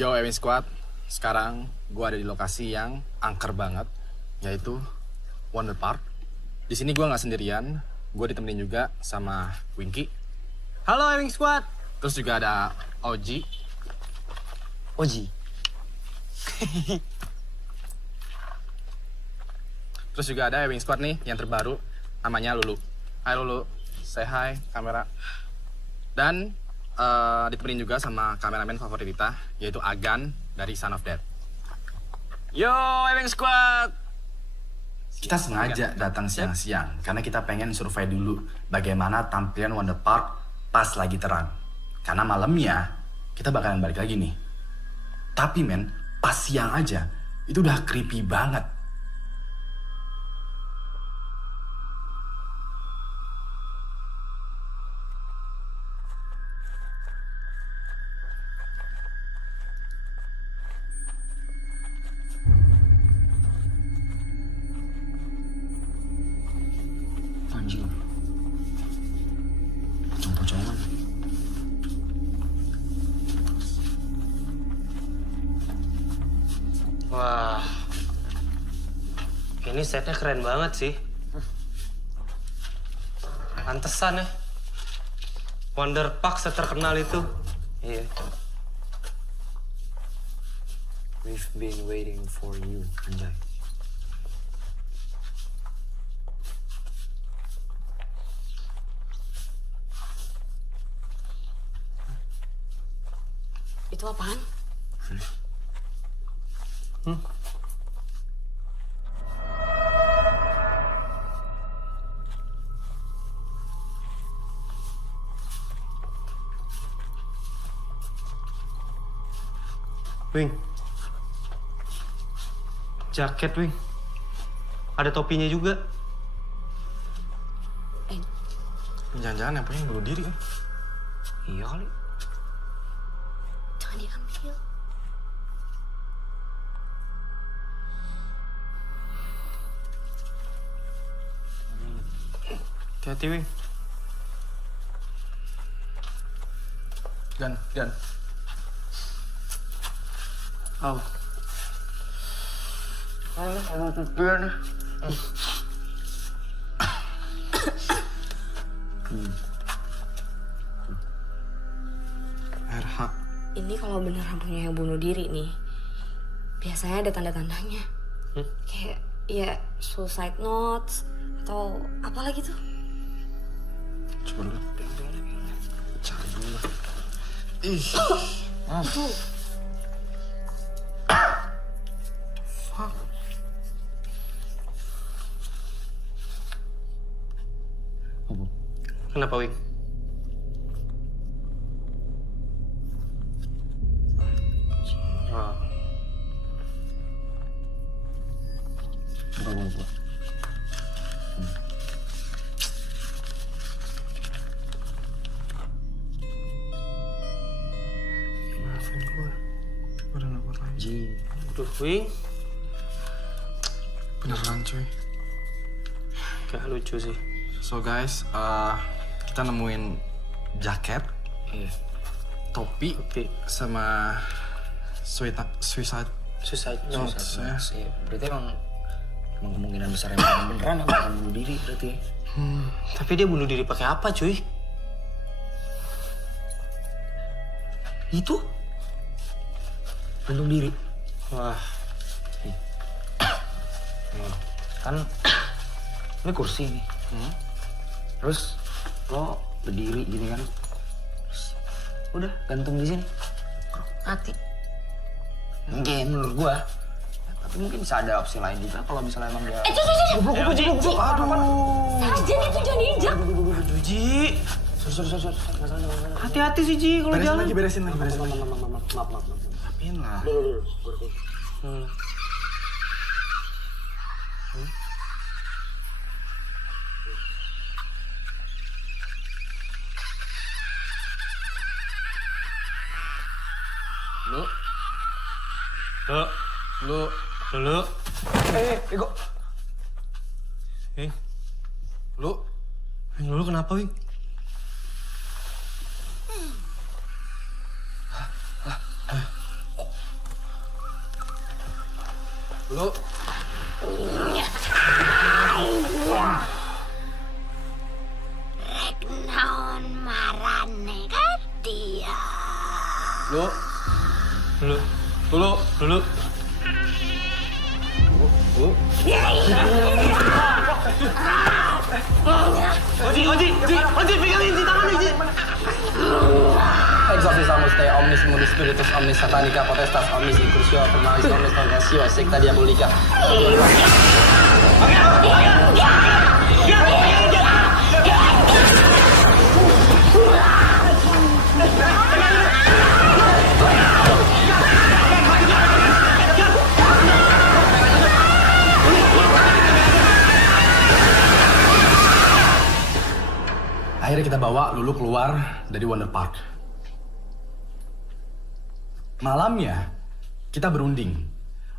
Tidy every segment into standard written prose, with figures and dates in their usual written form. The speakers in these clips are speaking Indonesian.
Yo Ewing Squad, sekarang gue ada di lokasi yang angker banget, yaitu Wonder Park. Di sini gue nggak sendirian, gue ditemenin juga sama Winky. Halo Ewing Squad. Terus juga ada Oji. Oji. Terus juga ada Ewing Squad nih yang terbaru, namanya Lulu. Hai Lulu, say hi kamera. Dan ditemenin juga sama kameramen favorit kita, yaitu Agan dari Son of Death. Yo Ewing Squad. Kita sengaja datang siang-siang karena kita pengen survei dulu bagaimana tampilan Wonder Park pas lagi terang. Karena malamnya kita bakalan balik lagi nih. Tapi men, pas siang aja itu udah creepy banget. Anjir. Pocong-pocongan. Wah, ini setnya keren banget sih. Pantesan ya, Wonder Park seterkenal itu. Iya. We've been waiting for you, Anjay. Itu apaan? Wing, jaket Wing, ada topinya juga. Jangan-jangan yang punya bunuh diri kan? Iya kali. Jangan diambil. Hati-hati Wing. Dan. Oh. RH. Ini kalau beneran punya yang bunuh diri nih, biasanya ada tanda-tandanya. Kayak ya suicide notes atau apa lagi tuh. Coba dulu. Cari dulu. Ih. Fuck. Kenapa Wing? Ah. Buka. Maafin gue udah gak kuat lagi. Ji. Aduh Wing, Beneran cuy. gak lucu sih. So guys, kita nemuin jaket, Iya. topi, sama suicide Suicide notes. notes ya. Iya. Berarti emang kemungkinan besar yang beneran yang akan bunuh diri berarti. Tapi dia bunuh diri pakai apa cuy? Itu gantung diri. Wah, Kan ini kursi nih. Terus lo berdiri gini kan. Terus udah gantung di sini. Mati. Mungkin menurut gua. Tapi mungkin bisa ada opsi lain juga kalau misalnya emang dia. Sarjan itu jangan diinjak. aduh Ji. Sorry. Hati-hati sih Ji kalau jalan. Beresin lagi. Maaf. Apain lah. Lu. Lu. Ego. Lu. Lu kenapa, Wing? Lu Naon marane katia. Lu Dulu, Lu dulu. Oji, pegangin si tangan Oji. Exorcisamus te omnis mundus spiritus omnis satanica potestas omnis incursio formalis omnis congresio secta diabolica. Akhirnya kita bawa Lulu keluar dari Wonder Park. Malamnya, kita berunding.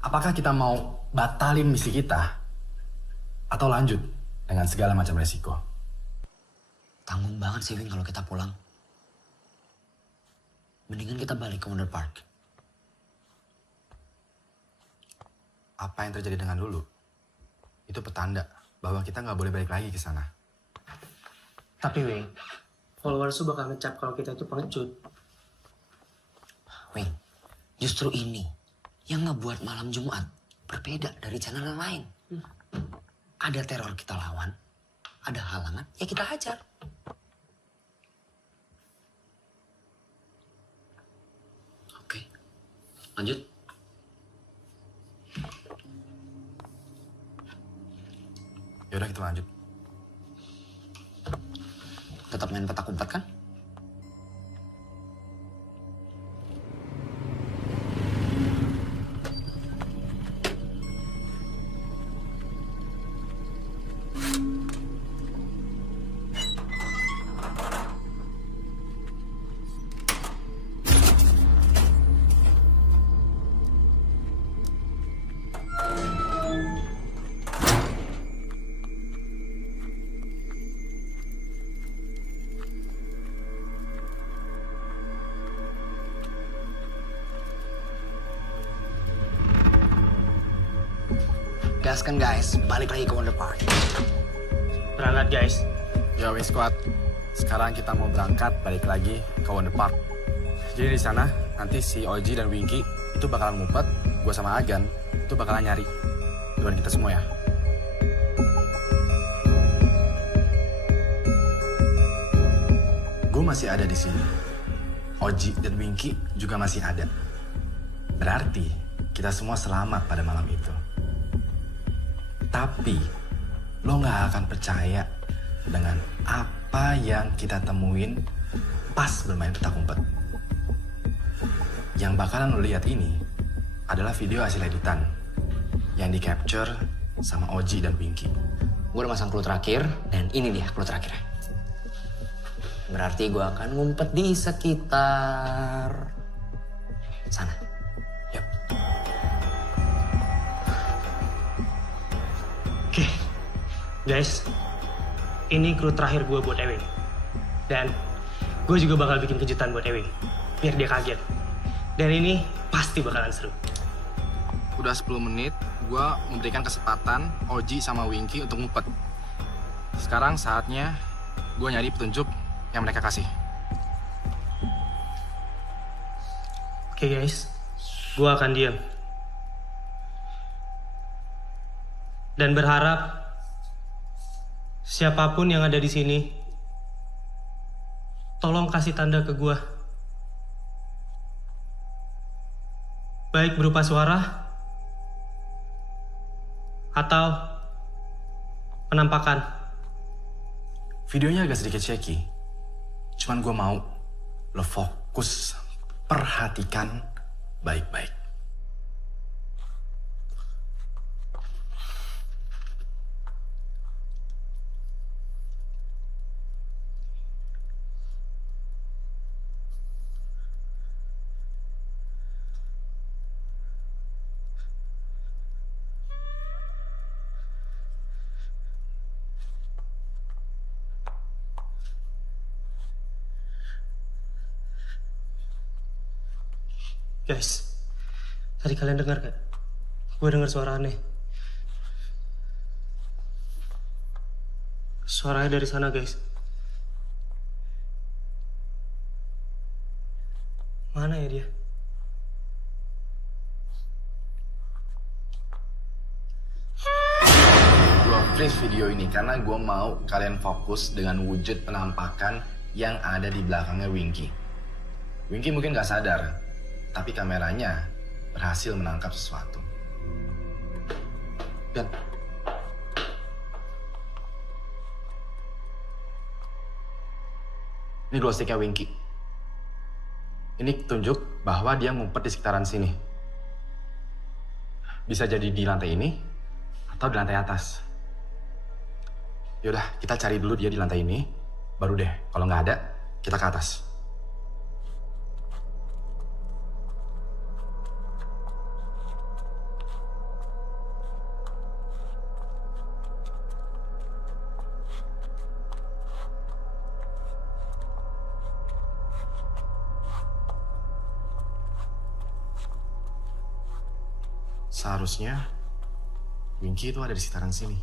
Apakah kita mau batalin misi kita? Atau lanjut dengan segala macam resiko? Tanggung banget sih, Wing, kalau kita pulang. Mendingan kita balik ke Wonder Park. Apa yang terjadi dengan Lulu? Itu petanda bahwa kita nggak boleh balik lagi ke sana. Tapi Wing, followers tuh bakal ngecap kalau kita itu pengecut. Wing, justru ini yang ngebuat malam Jumat berbeda dari channel yang lain. Ada teror kita lawan, ada halangan, ya kita hajar. Oke, lanjut. Yaudah kita lanjut. Tetap main petak umpet kan? Gaskan guys, balik lagi ke Wonder Park. Berangkat guys. Ya wes squad, sekarang kita mau berangkat balik lagi ke Wonder Park. Jadi di sana nanti si Oji dan Winky itu bakalan ngumpet, gue sama Agan itu bakalan nyari doan kita semua ya. Gue masih ada di sini. Oji dan Winky juga masih ada. Berarti kita semua selamat pada malam itu. Tapi lo gak akan percaya dengan apa yang kita temuin pas bermain petak umpet. Yang bakalan lo lihat ini adalah video hasil editan yang di-capture sama Oji dan Winky. Gue udah masang clue terakhir, dan ini dia clue terakhirnya. Berarti gue akan ngumpet di sekitar sana. Yap. Oke, guys, ini clue terakhir gue buat Ewing. Dan gue juga bakal bikin kejutan buat Ewing, biar dia kaget. Dan ini pasti bakalan seru. Udah 10 menit, gue memberikan kesempatan Oji sama Winky untuk ngumpet. Sekarang saatnya gue nyari petunjuk yang mereka kasih. Oke guys, gue akan diam. Dan berharap siapapun yang ada di sini, tolong kasih tanda ke gue. Baik berupa suara atau penampakan. Videonya agak sedikit shaky. Cuman gue mau lo fokus, perhatikan baik-baik. Guys, tadi kalian dengar gak? Gue denger suara aneh. Suaranya dari sana, guys. Mana ya dia? Gue freeze video ini karena gue mau kalian fokus dengan wujud penampakan yang ada di belakangnya Winky. Winky mungkin gak sadar, tapi kameranya berhasil menangkap sesuatu. Dan ini glow sticknya Winky. Ini tunjuk bahwa dia ngumpet di sekitaran sini. Bisa jadi di lantai ini atau di lantai atas. Yaudah, kita cari dulu dia di lantai ini, baru deh. Kalau nggak ada, kita ke atas. Seharusnya Winky itu ada di sekitaran sini.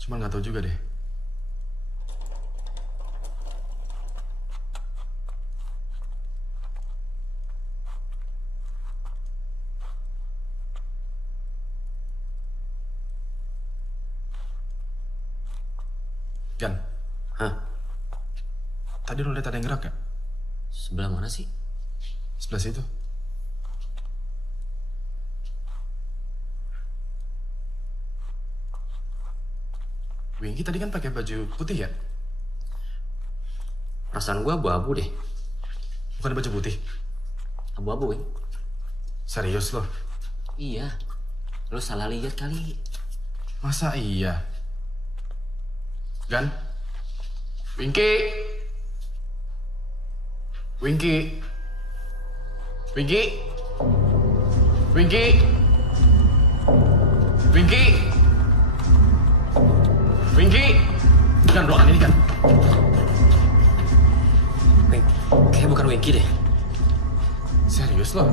Cuma nggak tahu juga deh. Gan, Hah? tadi lu lihat ada yang gerak gak? Sebelah mana sih? Sebelah situ. Winky tadi kan pakai baju putih ya? Perasaan gue abu-abu deh. Bukan baju putih. Abu-abu, Wing. Serius loh? Iya. Lu salah lihat kali. Masa iya? Gan? Winky? Winky? Winky? Winky? Winky? Winky? Gan, ruangan ini kan? Wing, kayak bukan Winky deh. Serius loh?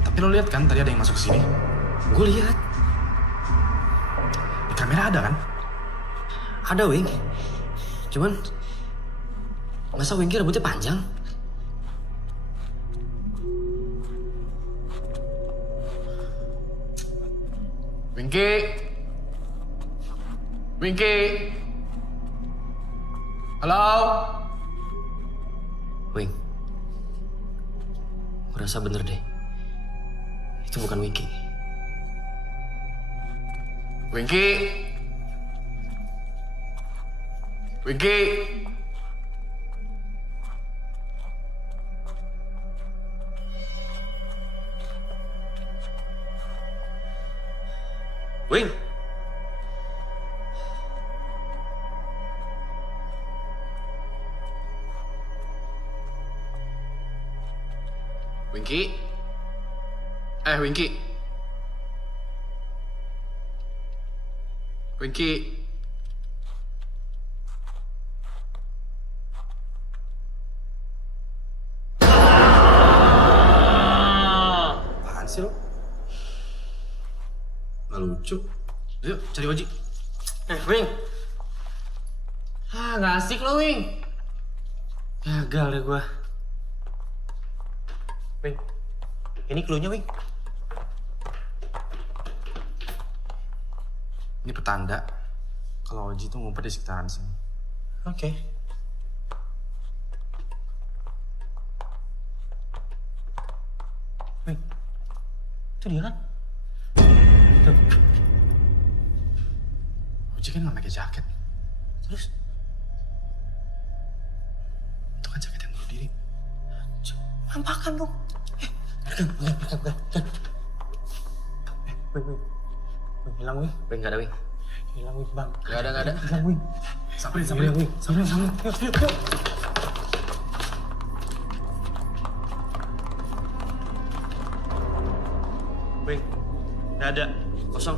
Tapi lo lihat kan tadi ada yang masuk ke sini? Gue lihat. Di kamera ada kan? Ada, Wing. Cuman masa Winky rambutnya panjang? Winky? Winky? Halo? Wing, gue rasa bener deh. Itu bukan Winky. Winky? Winky? Wing! Winky? Winky? Winky? Apaan sih lo? Nggak lucu. Yuk, cari Oji. Wing. Nggak asik lo, Wing. Gagal deh gua. Wing, ini clue-nya, Wing. Ini petanda kalau Oji tuh ngumpet di sekitaran sini. Oke. Wing, itu dia kan? Tuh. Oji kan nggak pakai jaket. Terus? Itu kan jaket yang bunuh diri. Mampakan dong. Bukan. Wing. Hilang, Wing. Wing, gak ada, Wing. Hilang, Wing, Bang. Gak ada. Hilang, Wing. Samperin. Hilang, Wing. Samperin. Yuk. Gak ada. Kosong.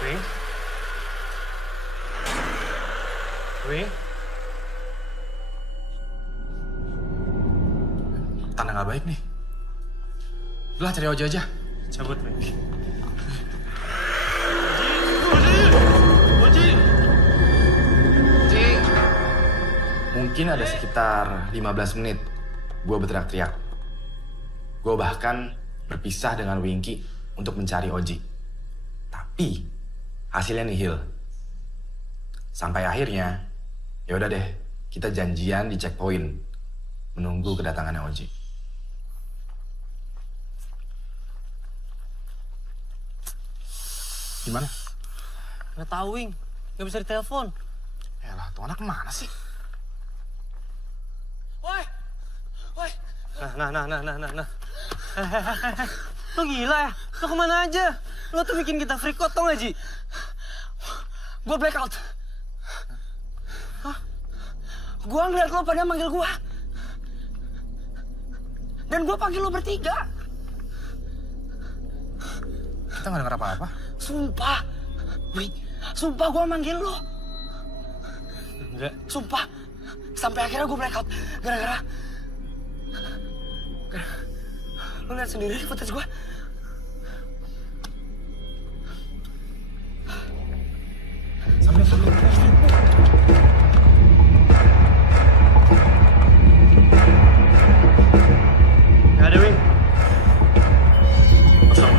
Wing? Wing? Tanda nggak baik nih. Udah cari Oji aja. Cabut, Wing. Mungkin ada sekitar 15 menit gue berteriak-teriak. Gue bahkan berpisah dengan Winky untuk mencari Oji. Tapi hasilnya nihil. Sampai akhirnya, ya udah deh, kita janjian di checkpoint menunggu kedatangannya Oji. Gimana? Nggak tahu, Wing. Nggak bisa ditelepon. Yalah, tuh anak kemana sih? Woi! Woi! Nah. Lo gila ya? Lo kemana aja? Lo tuh bikin kita freak out, tau gak, Ji? Gue blackout. Hah? Gue ngeliat lo pada manggil gue. Dan gue panggil lo bertiga. Kita nggak denger apa-apa. Sumpah. Wing, sumpah gue manggil lo. Enggak. Sumpah. Sampai akhirnya gue blackout. Gara-gara... Lo lihat sendiri footage gue. Sampai. Gak ada, Wing. Kosong,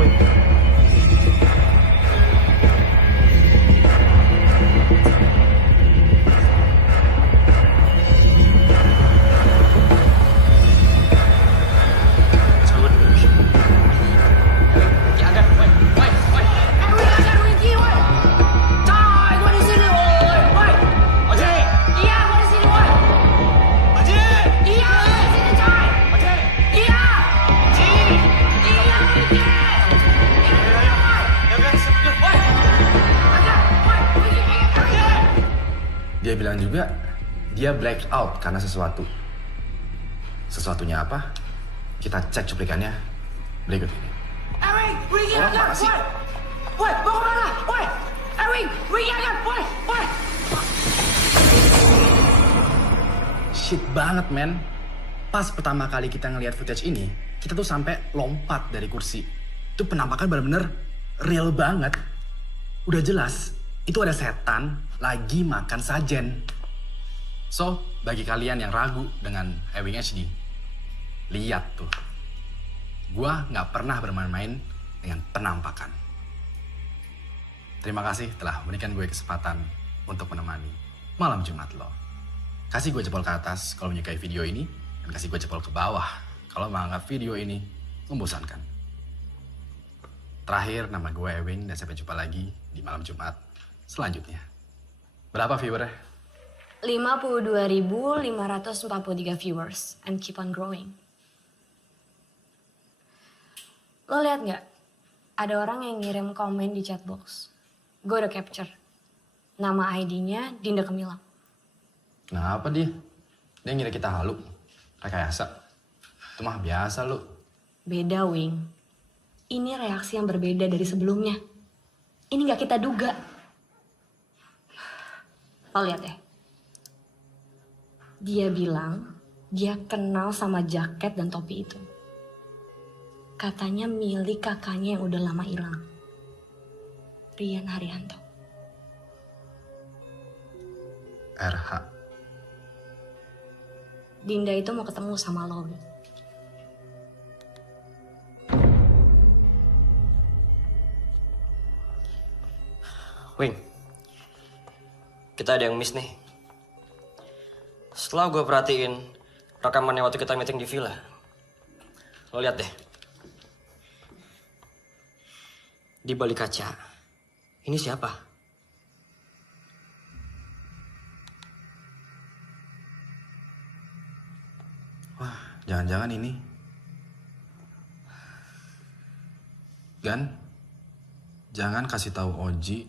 Wing. Cabut, Wing. Dia bilang juga, dia black out karena sesuatu. Sesuatunya apa? Kita cek cuplikannya berikut ini. Orang mana sih? Woi, mau kemana? Woi! Wing, jangan! Woi! Shit banget, men. Pas pertama kali kita ngelihat footage ini, kita tuh sampai lompat dari kursi. Itu penampakan bener-bener real banget. Udah jelas, itu ada setan lagi makan sajen. So, bagi kalian yang ragu dengan Ewing HD, lihat tuh. Gua nggak pernah bermain-main dengan penampakan. Terima kasih telah memberikan gue kesempatan untuk menemani malam Jumat lo. Kasih gue jempol ke atas kalau menyukai video ini, dan kasih gue jempol ke bawah kalau menganggap video ini membosankan. Terakhir, nama gue Ewing dan sampai jumpa lagi di malam Jumat selanjutnya. Berapa viewernya? 52.543 viewers and keep on growing. Lo liat nggak? Ada orang yang ngirim komen di chatbox. Gue udah capture. Nama ID-nya Dinda Kemilang. Kenapa dia? Dia ngira kita halu. Rekayasa. Itu mah biasa lu. Beda, Wing. Ini reaksi yang berbeda dari sebelumnya. Ini nggak kita duga. Lo lihat ya. Dia bilang dia kenal sama jaket dan topi itu. Katanya milik kakaknya yang udah lama hilang. Rian Haryanto. RH. Dinda itu mau ketemu sama lo. Wing, kita ada yang miss nih. Setelah gue perhatiin rekamannya waktu kita meeting di villa, lo lihat deh. Di balik kaca, ini siapa? Wah, jangan-jangan ini. Gan, jangan kasih tahu Oji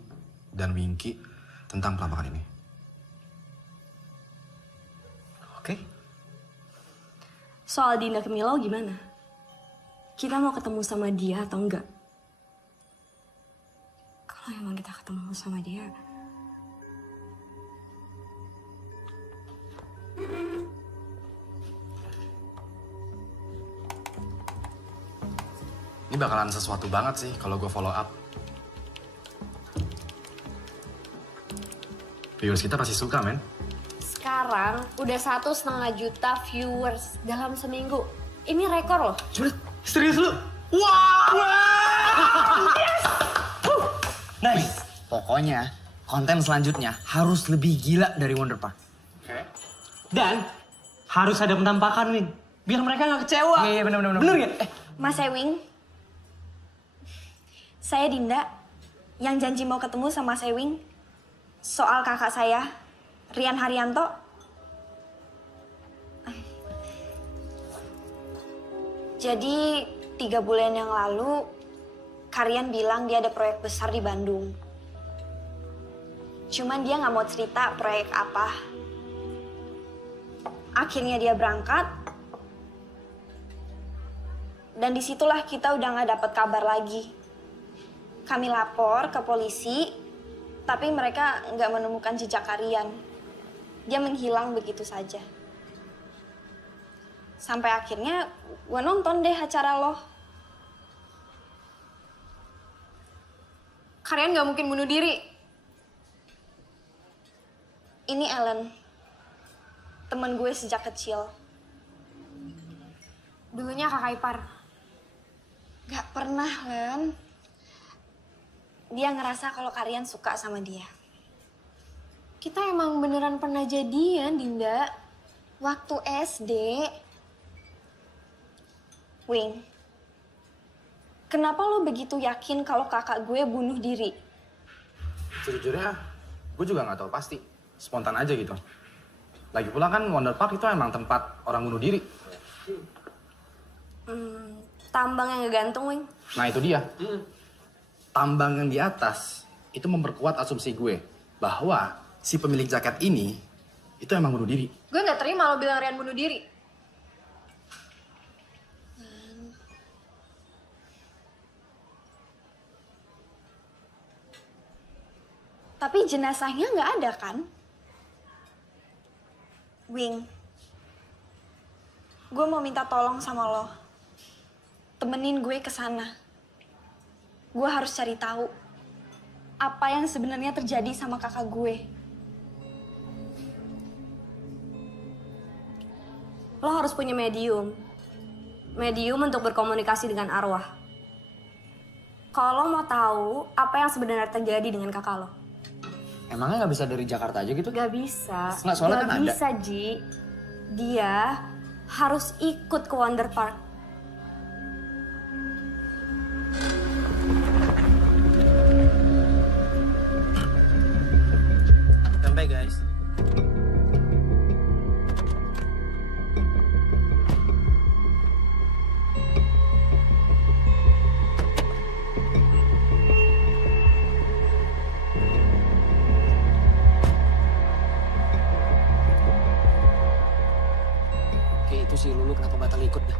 dan Winky tentang penampakan ini. Oke. Soal Dinda ke Milau gimana? Kita mau ketemu sama dia atau enggak? Kalau emang kita ketemu sama dia... Ini bakalan sesuatu banget sih kalau gue follow up. Viewers kita pasti suka, men. Sekarang udah 1,5 juta viewers dalam seminggu. Ini rekor loh. Serius lu? Wow! Nice. Pokoknya konten selanjutnya harus lebih gila dari Wonder Park. Dan harus ada penampakan, Win. Biar mereka nggak kecewa. Iya bener. Bener nggak? Mas Ewing, saya Dinda yang janji mau ketemu sama Mas Ewing soal kakak saya, Rian Haryanto. Jadi 3 bulan yang lalu, Karian bilang dia ada proyek besar di Bandung. Cuman dia nggak mau cerita proyek apa. Akhirnya dia berangkat, dan disitulah kita udah nggak dapat kabar lagi. Kami lapor ke polisi, tapi mereka nggak menemukan jejak Karian. Dia menghilang begitu saja. Sampai akhirnya gue nonton deh acara lo. Karian nggak mungkin bunuh diri. Ini Ellen, temen gue sejak kecil. Dulunya kakak ipar. Gak pernah, Len. Dia ngerasa kalau Karian suka sama dia. Kita emang beneran pernah jadian, Dinda. Waktu SD. Wing, kenapa lo begitu yakin kalau kakak gue bunuh diri? Sejujurnya, gue juga nggak tahu pasti. Spontan aja gitu. Lagi pula kan Wonder Park itu emang tempat orang bunuh diri. Tambang yang ngegantung, Wing. Nah itu dia. Tambang yang di atas itu memperkuat asumsi gue bahwa si pemilik jaket ini itu emang bunuh diri. Gue nggak terima lo bilang Rian bunuh diri. Tapi jenazahnya nggak ada kan? Wing, gue mau minta tolong sama lo. Temenin gue ke sana. Gue harus cari tahu apa yang sebenarnya terjadi sama kakak gue. Lo harus punya medium. Medium untuk berkomunikasi dengan arwah. Kalau lo mau tahu apa yang sebenarnya terjadi dengan kakak lo. Emangnya nggak bisa dari Jakarta aja gitu? Gak bisa. Nggak, soalnya Gak kan ada. bisa, Ji. Dia harus ikut ke Wonder Park. Sampai guys. Kayak itu si Lulu kenapa batal ikut dah?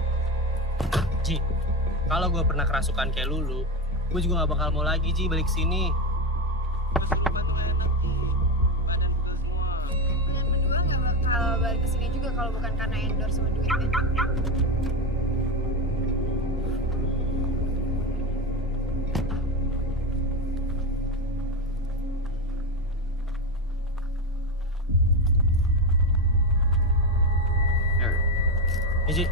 Ji, kalau gue pernah kerasukan kayak Lulu, gue juga gak bakal mau lagi, Ji, balik sini. Gue suruh bantu layanan nanti. Badan gue semua. Kalian berdua gak bakal balik ke sini juga kalau bukan karena endorse sama duit, Ben. Ya, Ji.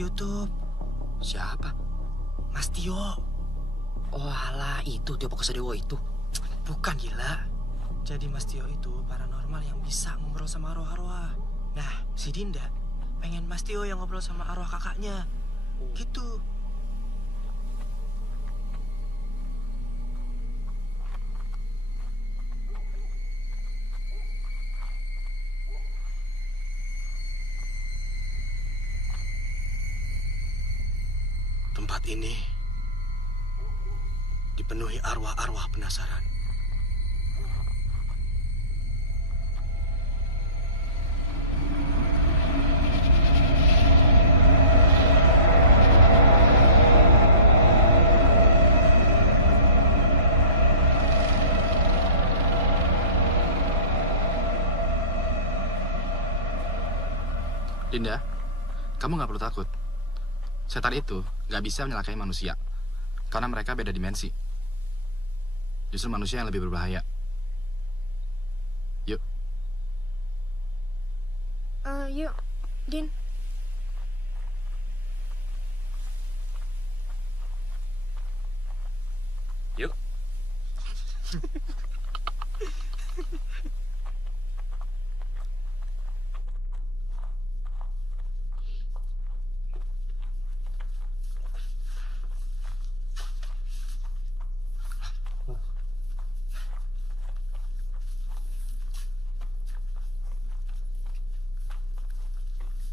di YouTube. Siapa? Mas Tio. Oh alah, itu Tio Pakusadewo itu. Bukan gila. Jadi Mas Tio itu paranormal yang bisa ngobrol sama arwah-arwah. Nah, si Dinda pengen Mas Tio yang ngobrol sama arwah kakaknya. Gitu. Tempat ini dipenuhi arwah-arwah penasaran. Dinda, kamu nggak perlu takut. Setan itu nggak bisa menyelakai manusia, karena mereka beda dimensi. Justru manusia yang lebih berbahaya. Yuk. Yuk, Din. Yuk.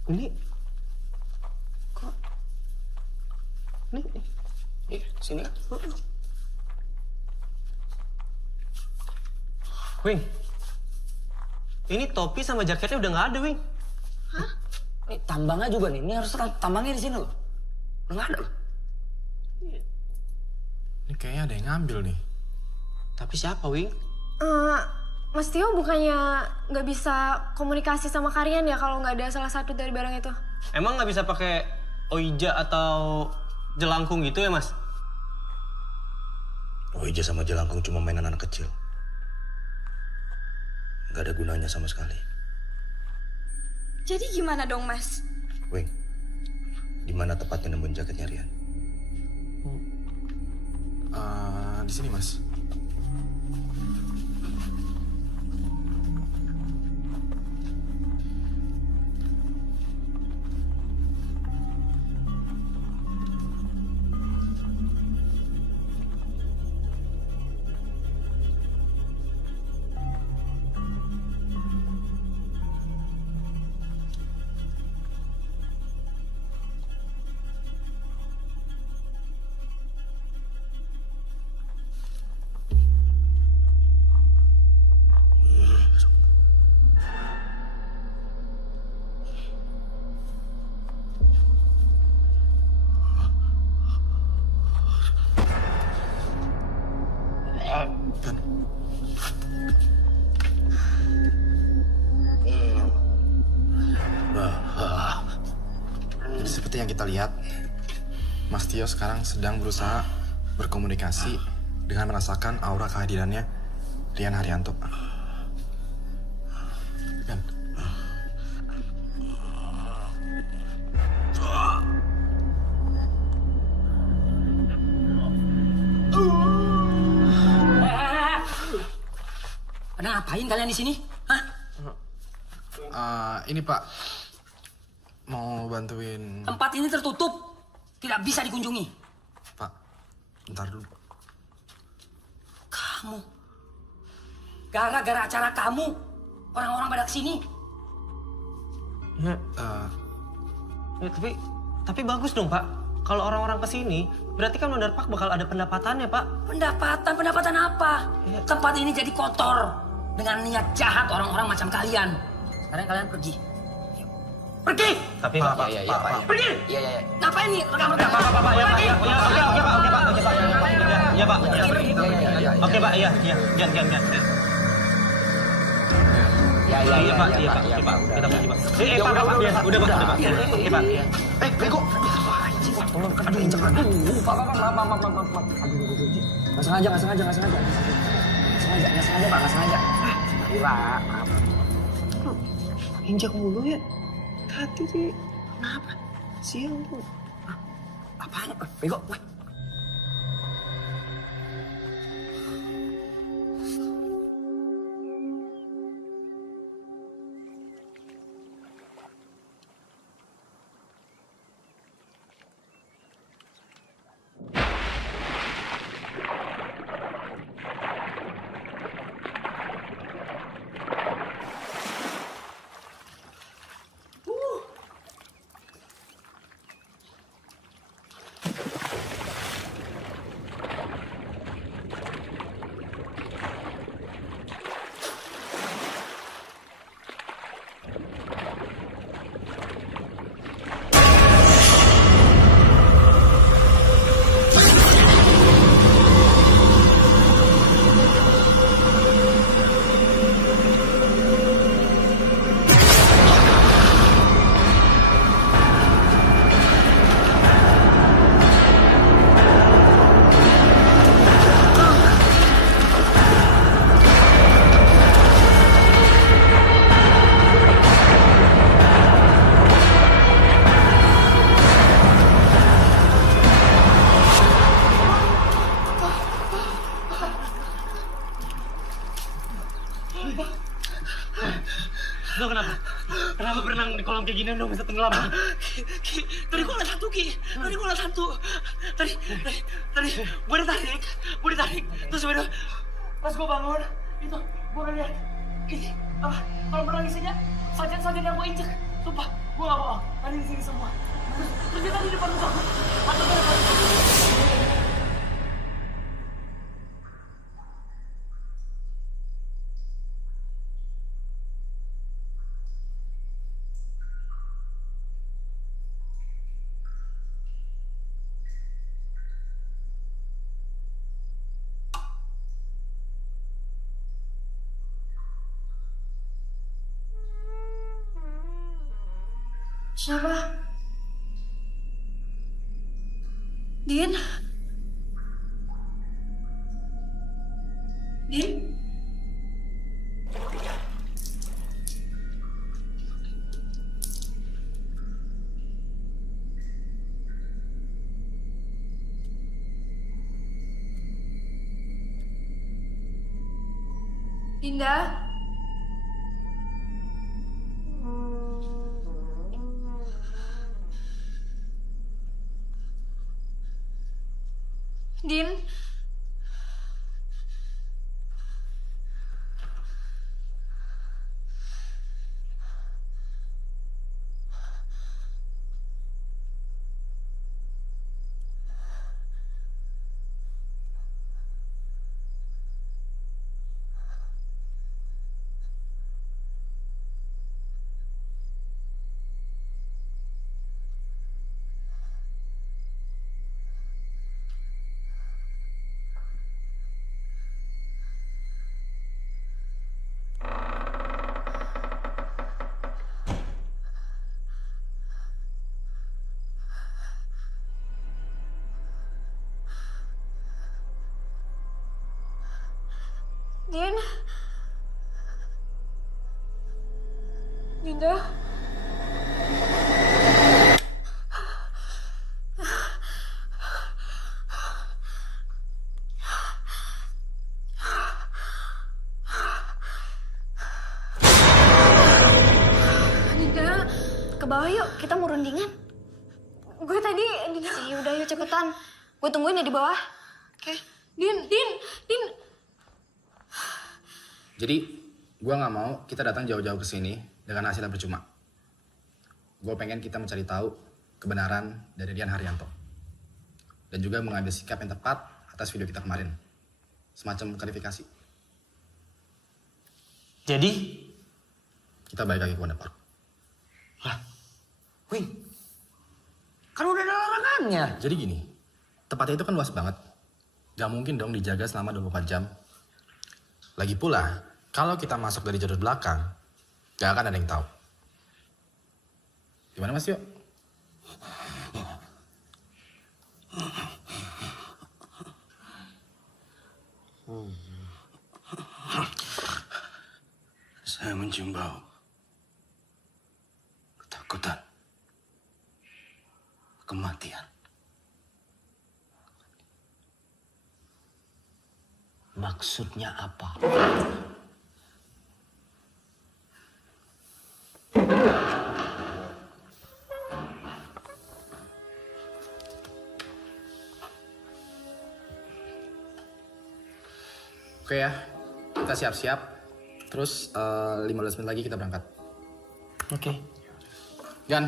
Ini kok Iya, sini. Wing. Ini topi sama jaketnya udah nggak ada, Wing. Nih tambangnya juga nih. Ini harus tambangnya di sini loh. Udah nggak ada loh. Ini kayaknya ada yang ngambil nih. Tapi siapa, Wing? Mas Tio bukannya nggak bisa komunikasi sama kalian ya kalau nggak ada salah satu dari barang itu? Emang nggak bisa pakai oija atau jelangkung gitu ya, Mas? Oija sama jelangkung cuma mainan anak kecil. Gak ada gunanya sama sekali. Jadi gimana dong, Mas? Wing, di mana tepatnya nemuin jaketnya Rian? Di sini, Mas. Jadi seperti yang kita lihat, Mas Tio sekarang sedang berusaha berkomunikasi dengan merasakan aura kehadirannya Rian Haryanto. Kan? Pada ngapain kalian di sini? Hah? Ini Pak, mau bantuin Tempat ini tertutup. Tidak bisa dikunjungi. Pak. Bentar dulu. Kamu. Gara-gara acara kamu, orang-orang pada kesini. Ya, tapi bagus dong, Pak. Kalau orang-orang kesini, berarti kan Wonder Park bakal ada pendapatannya, Pak. Pendapatan apa? Iya. Tempat ini jadi kotor dengan niat jahat orang-orang macam kalian. Sekarang kalian pergi. Pergi! Tapi Pak, Iya, Pak. pergi! Iya. Ngapain nih? Pak, ya, Pak, ya, Pak, ya, oke, Pak, oke, Pak, iya, jangan. Iya, Pak, kita pergi, Pak. Pak, biasa, udah, Pak, oke, Pak. Bego. Tolong, aduh, Pak, maaf. Aduh. Nggak sengaja, Pak, nggak sengaja. Aduh, Pak, maaf. Injak mulu ya. Hati sih. Kenapa? Sial tuh. Apaan? Bego. Weh. Lo kenapa? Kenapa berenang di kolam kayak gini dong bisa tenggelam? Tadi gua liat hantu, Ki. Tadi gua liat hantu. Tadi gua ditarik. Terus udah pas gua bangun, itu gua lihat ini apa? Kalau menangis aja, sajen yang gua injek. Sumpah, gua gak bohong. Tadi di sini semua. Terus dia tadi di depan gua. Atau di depan. Siapa? Din? Din? Dinda? Din? Din? Dinda? Dinda, ke bawah yuk, kita mau rundingan. Gue tadi, Dinda. Udah yuk cepetan. Gue tungguin ya di bawah. Oke. Din. Jadi, gue nggak mau kita datang jauh-jauh ke sini dengan hasil yang percuma. Gue pengen kita mencari tahu kebenaran dari Rian Haryanto. Dan juga mengambil sikap yang tepat atas video kita kemarin. Semacam klarifikasi. Jadi, Kita balik lagi ke Wonder Park. Lah. Wing. Kan udah ada larangannya. Jadi gini, tempatnya itu kan luas banget. Gak mungkin dong dijaga selama 24 jam. Lagi pula, kalau kita masuk dari jalur belakang, gak akan ada yang tahu. Gimana Mas Yo? Saya mencium bau ketakutan. Maksudnya apa? Oke ya, kita siap-siap. Terus 15 menit lagi kita berangkat. Oke. Gan.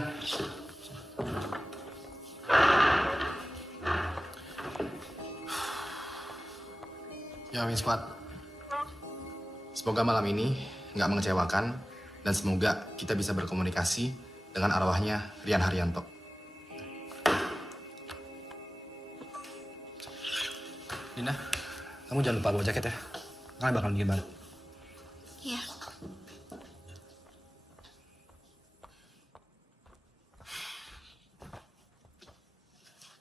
Ya, Wing Squad. Semoga malam ini nggak mengecewakan dan semoga kita bisa berkomunikasi dengan arwahnya Rian Haryanto. Dinda, kamu jangan lupa bawa jaket ya. Kalian bakal bikin baru. Iya.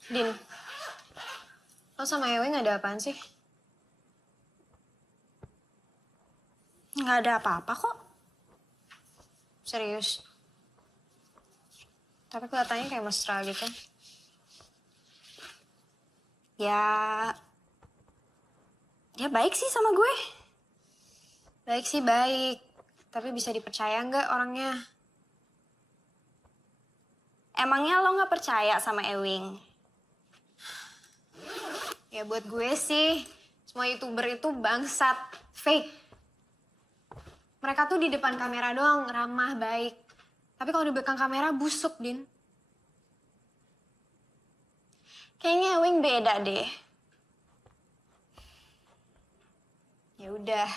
Din, lo sama Ewing ada apaan sih? Nggak ada apa-apa kok. Serius. Tapi kelihatannya kayak mesra gitu. Ya baik sih sama gue. Baik sih baik. Tapi bisa dipercaya nggak orangnya? Emangnya lo nggak percaya sama Ewing? Ya buat gue sih, semua YouTuber itu bangsat, fake. Mereka tuh di depan kamera doang ramah, baik. Tapi kalau di belakang kamera busuk, Din. Kayaknya Ewing beda deh. Ya udah.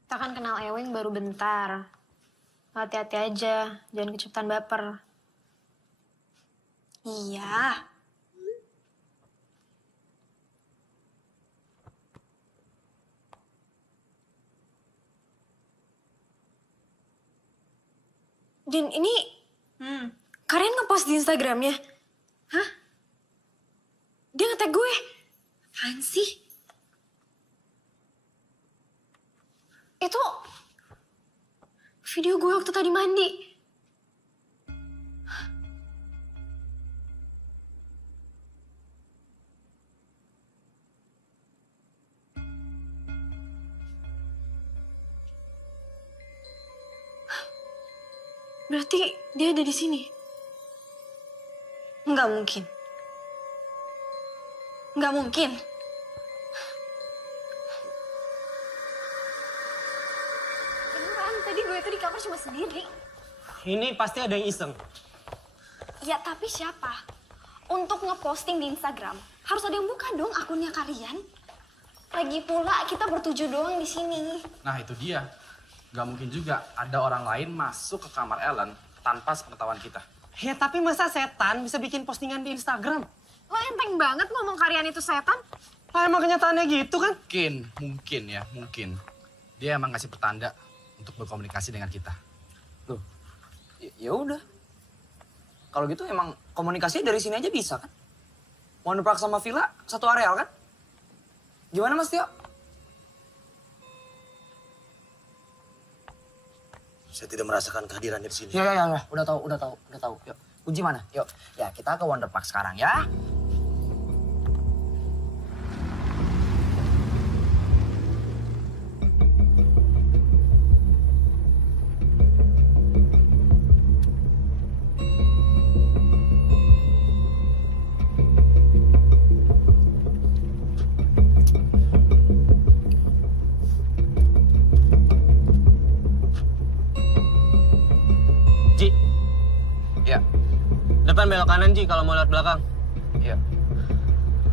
Kita kan kenal Ewing baru bentar. Hati-hati aja, jangan kecepatan baper. Iya. Din, ini kalian ngepost di Instagramnya? Hah? Dia nge-tag gue? Apaan sih? Itu video gue waktu tadi mandi. Berarti dia ada di sini? Nggak mungkin. Nggak mungkin. Beneran, tadi gue itu di kamar cuma sendiri. Ini pasti ada yang iseng. Ya tapi siapa? Untuk ngeposting di Instagram, harus ada yang buka dong akunnya kalian. Lagi pula kita bertujuh doang di sini. Nah itu dia. Gak mungkin juga ada orang lain masuk ke kamar Ellen tanpa sepengetahuan kita. Ya tapi masa setan bisa bikin postingan di Instagram? Lo enteng banget ngomong kalian itu setan. Ah, emang kenyataannya gitu kan? Mungkin. Dia emang ngasih pertanda untuk berkomunikasi dengan kita. Loh, ya udah. Kalau gitu emang komunikasinya dari sini aja bisa kan? Wonderpark sama Villa satu areal kan? Gimana Mas Tio? Saya tidak merasakan kehadirannya di sini. Ya. Udah tahu. Yuk, kunci mana? Yuk, ya kita ke Wonderpark sekarang ya. Ji, Ya, depan belok kanan Ji kalau mau lewat belakang. iya.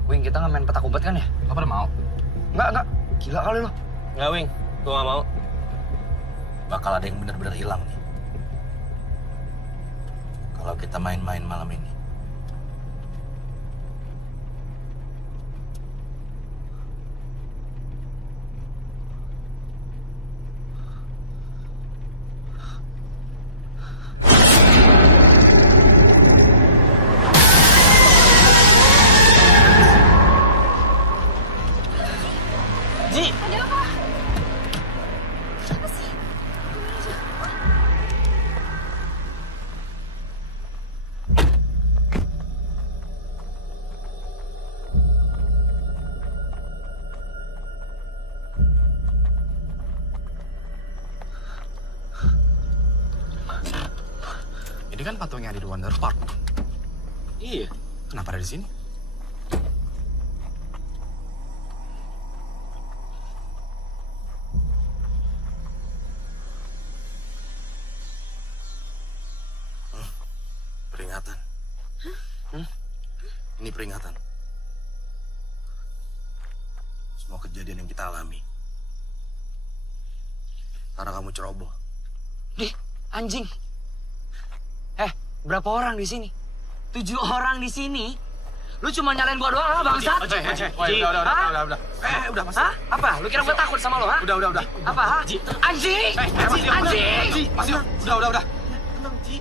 Wing, kita nggak main petak umpet kan ya? Lo pada mau? Enggak. Gila kali lo. Nggak, Wing. Gue nggak mau. Bakal ada yang benar-benar hilang nih. Kalau kita main-main malam ini. Ji, Ada apa? Apa sih? Ini kan patung yang ada di Wonder Park. Iya. Kenapa ada di sini? Peringatan. Ini peringatan. Semua kejadian yang kita alami. Karena kamu ceroboh. Dih, anjing. Berapa orang di sini? 7 orang di sini. Lu cuma nyalain gua doang, bangsat. Udah. Udah, Mas. Hah? Apa? Lu kira gua takut sama lu, ha? Udah. Apa, ha? Anjing! Anjing! Mas, udah. Tenang, Ji.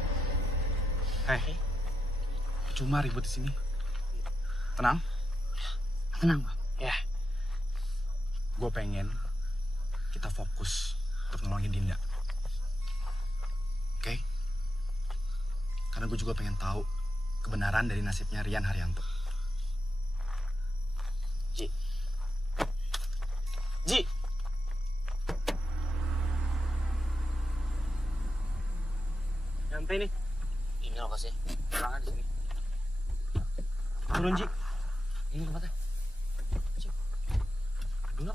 Cuma ribut di sini. Tenang. Tenang, Bang. Ya. Gue pengen kita fokus untuk nolongin Dinda. Oke? Karena gue juga pengen tahu kebenaran dari nasibnya Rian Haryanto. Ji. Nyampe nih. Ini lokasi. Orangnya di sini. Turun, Ji. Ini tempatnya. Ji. Dulu.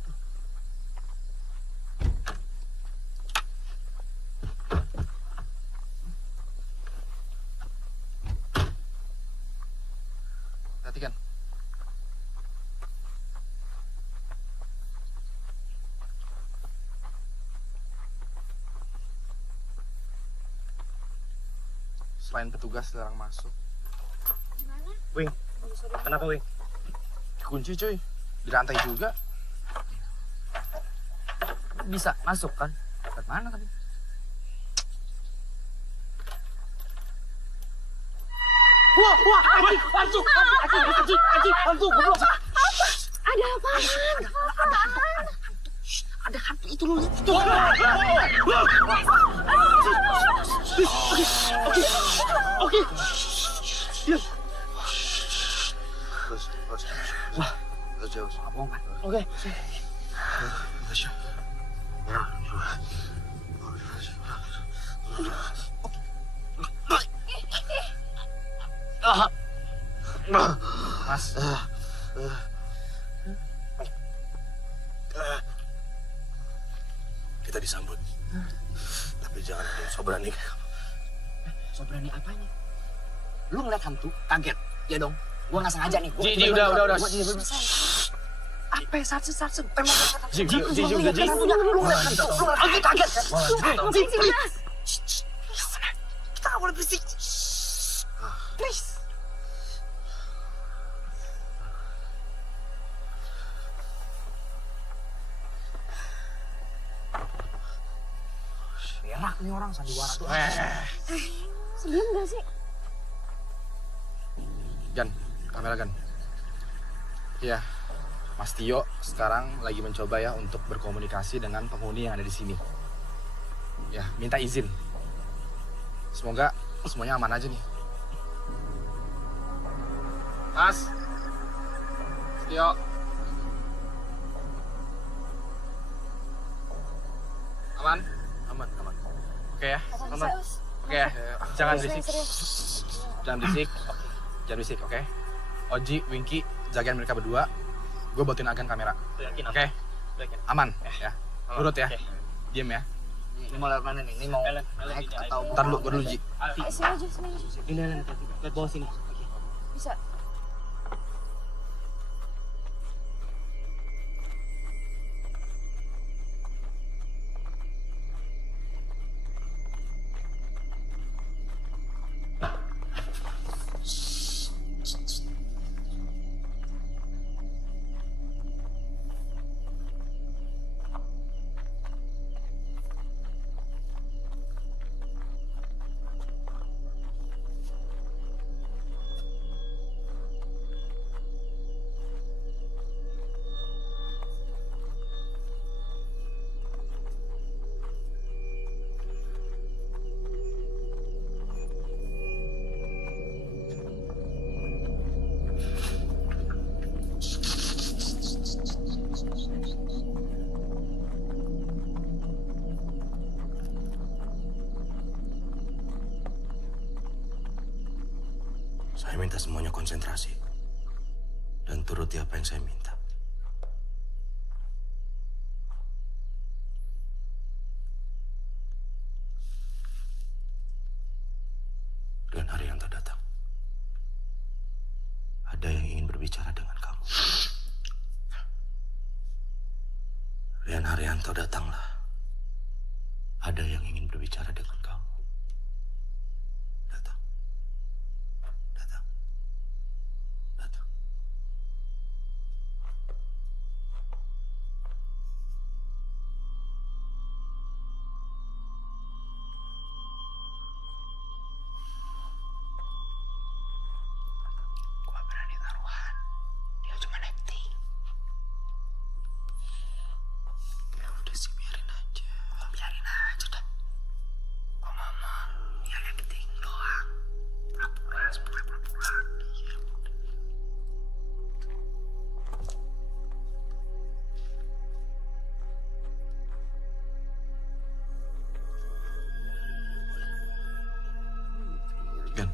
Perhatikan. Selain petugas dilarang masuk. Wing, kenapa, Wing? Dikunci cuy. Di rantai juga. Bisa masuk kan? Lewat mana tapi? Ada apaan? Ada hantu itu lu. Terus. Oke. Mas. Kita disambut. Tapi jangan ada yang so berani. So berani apanya? Lu ngeliat hantu, kaget. Ya dong. Gua nggak sengaja nih. Ji, udah. Gua jadi apa ya? Satsen. Emang Ji, Lu ngeliat hantu. Lu kaget. Kita nggak boleh berisik. Please. Berak nih orang sandiwara tuh. Sebelum gak sih? Gan, kamera Gan. Iya, Mas Tio sekarang lagi mencoba ya untuk berkomunikasi dengan penghuni yang ada di sini. Ya, minta izin. Semoga semuanya aman aja nih. Mas Tio. Aman? Aman. Oke ya? Aman. Oke ya? Jangan berisik. Serius. Jangan berisik, oke? Oji, Winky, jagain mereka berdua. Gue buatin agen kamera. Yakin, Oke? Yakin. Aman ya? Nurut ya? Oke. Diem ya? Ini mau lewat mana nih? Ini mau naik atau Ntar gue dulu Ji. Sini aja. Ini, lihat bawah sini. Bisa. Saya minta semuanya konsentrasi. Dan turuti apa yang saya minta. Rian Haryanto datang. Ada yang ingin berbicara dengan kamu. Rian Haryanto datanglah. Ada yang ingin berbicara dengan kamu. Datang. Datang. Datang. Gua berani taruhan. Dia cuma acting. Ya udah sih, biarin aja. Biarin aja dah. Gua mama, dia acting doang. Pura-pura. Iya, udah. Gan.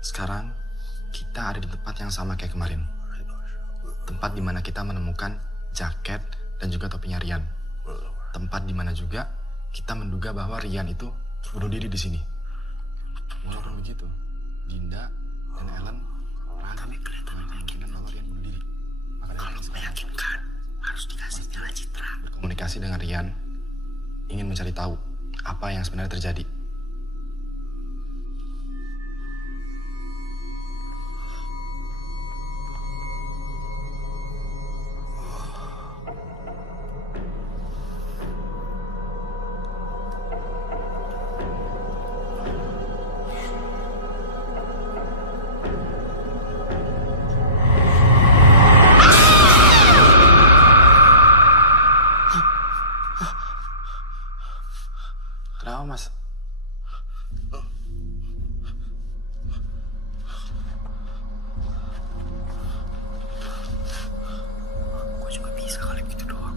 Sekarang kita ada di tempat yang sama kayak kemarin. Tempat di mana kita menemukan jaket dan juga topinya Rian. Tempat di mana juga kita menduga bahwa Rian itu bunuh diri di sini. Walaupun begitu, Dinda dan Ellen kami kelihatan meyakinkan bahwa Rian bunuh diri. Kalau meyakinkan, harus dikasih jalan citra. Berkomunikasi dengan Rian, ingin mencari tahu apa yang sebenarnya terjadi. Kenapa, Mas? Gue juga bisa kali begitu doang.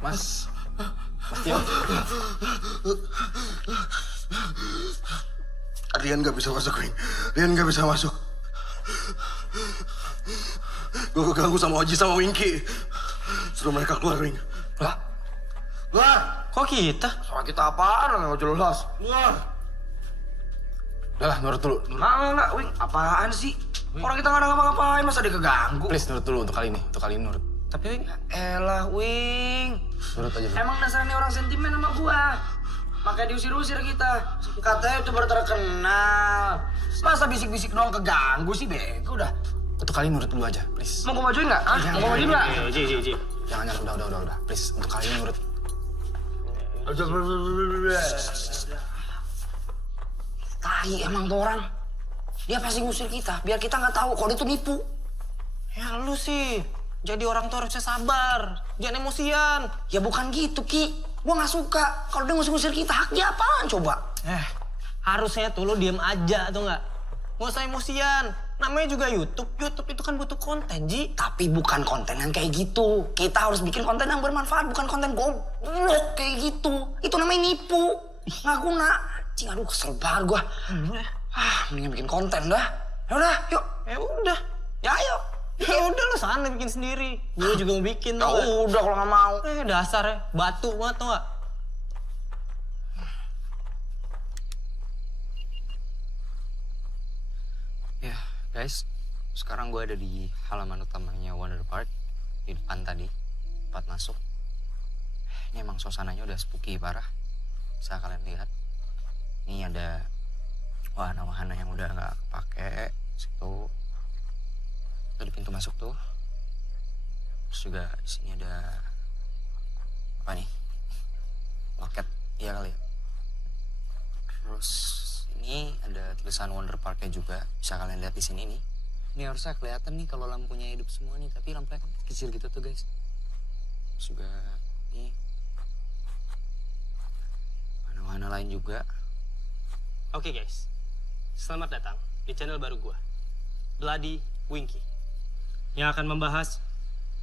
Mas Tio. Rian gak bisa masuk, Wing. Rian gak bisa masuk. Gue keganggu sama Oji sama Winky. Suruh mereka keluar, Wing. Lah, Keluar! kok kita? Soal kita apaan? Gak jelas. Keluar! Udah lah, nurut dulu. Enggak, Wing. Apaan sih? Orang kita nggak ada ngapa-ngapain, masa dia keganggu? Please, nurut dulu untuk kali ini. Untuk kali ini nurut. Tapi Wing, Elah, Wing. Nurut aja dulu. Emang dasarnya orang sentimen sama gua. Makanya diusir-usir kita. Katanya itu baru terkenal. Masa bisik-bisik doang keganggu sih, bego dah. Untuk kali ini nurut dulu aja, please. Mau gua majuin nggak? Hah? Mau gua majuin nggak? Ji. Jangan, udah. Please, untuk kali ini nurut. Tai emang tuh orang. Dia pasti ngusir kita, biar kita nggak tahu kalau dia tuh nipu. ya lu sih. Jadi orang tuh harusnya sabar. Jangan emosian. Ya bukan gitu, Ki. Gua nggak suka kalau dia ngusir-ngusir kita. Hak dia apaan coba? Harusnya tuh lu diem aja tuh nggak? Nggak usah emosian. Namanya juga YouTube. YouTube itu kan butuh konten, Ji. Tapi bukan konten yang kayak gitu. Kita harus bikin konten yang bermanfaat, bukan konten goblok kayak gitu. Itu namanya nipu. Nggak guna. Cing, aduh kesel banget gua. Mendingan bikin konten dah. Yaudah, yuk. Ya udah. Ya ayo. Ya udah lu sana bikin sendiri. Gue juga mau bikin Ya tuh. nggak? udah kalau nggak mau. Dasar ya. Batu banget tuh nggak? Ya guys, sekarang gue ada di halaman utamanya Wonder Park. Di depan tadi, tempat masuk. Ini emang suasananya udah spooky parah. Bisa kalian lihat. Ini ada wahana-wahana yang udah nggak kepake. Situ. Itu di pintu masuk tuh. Terus juga di sini ada apa nih? Loket, iya kali ya. Terus ini ada tulisan Wonder Parknya juga, bisa kalian lihat di sini nih. Ini harusnya kelihatan nih kalau lampunya hidup semua nih, tapi lampunya kan kecil gitu tuh guys. Terus juga nih warna-warna lain juga. Oke guys, selamat datang di channel baru gua, Bloody Winky, yang akan membahas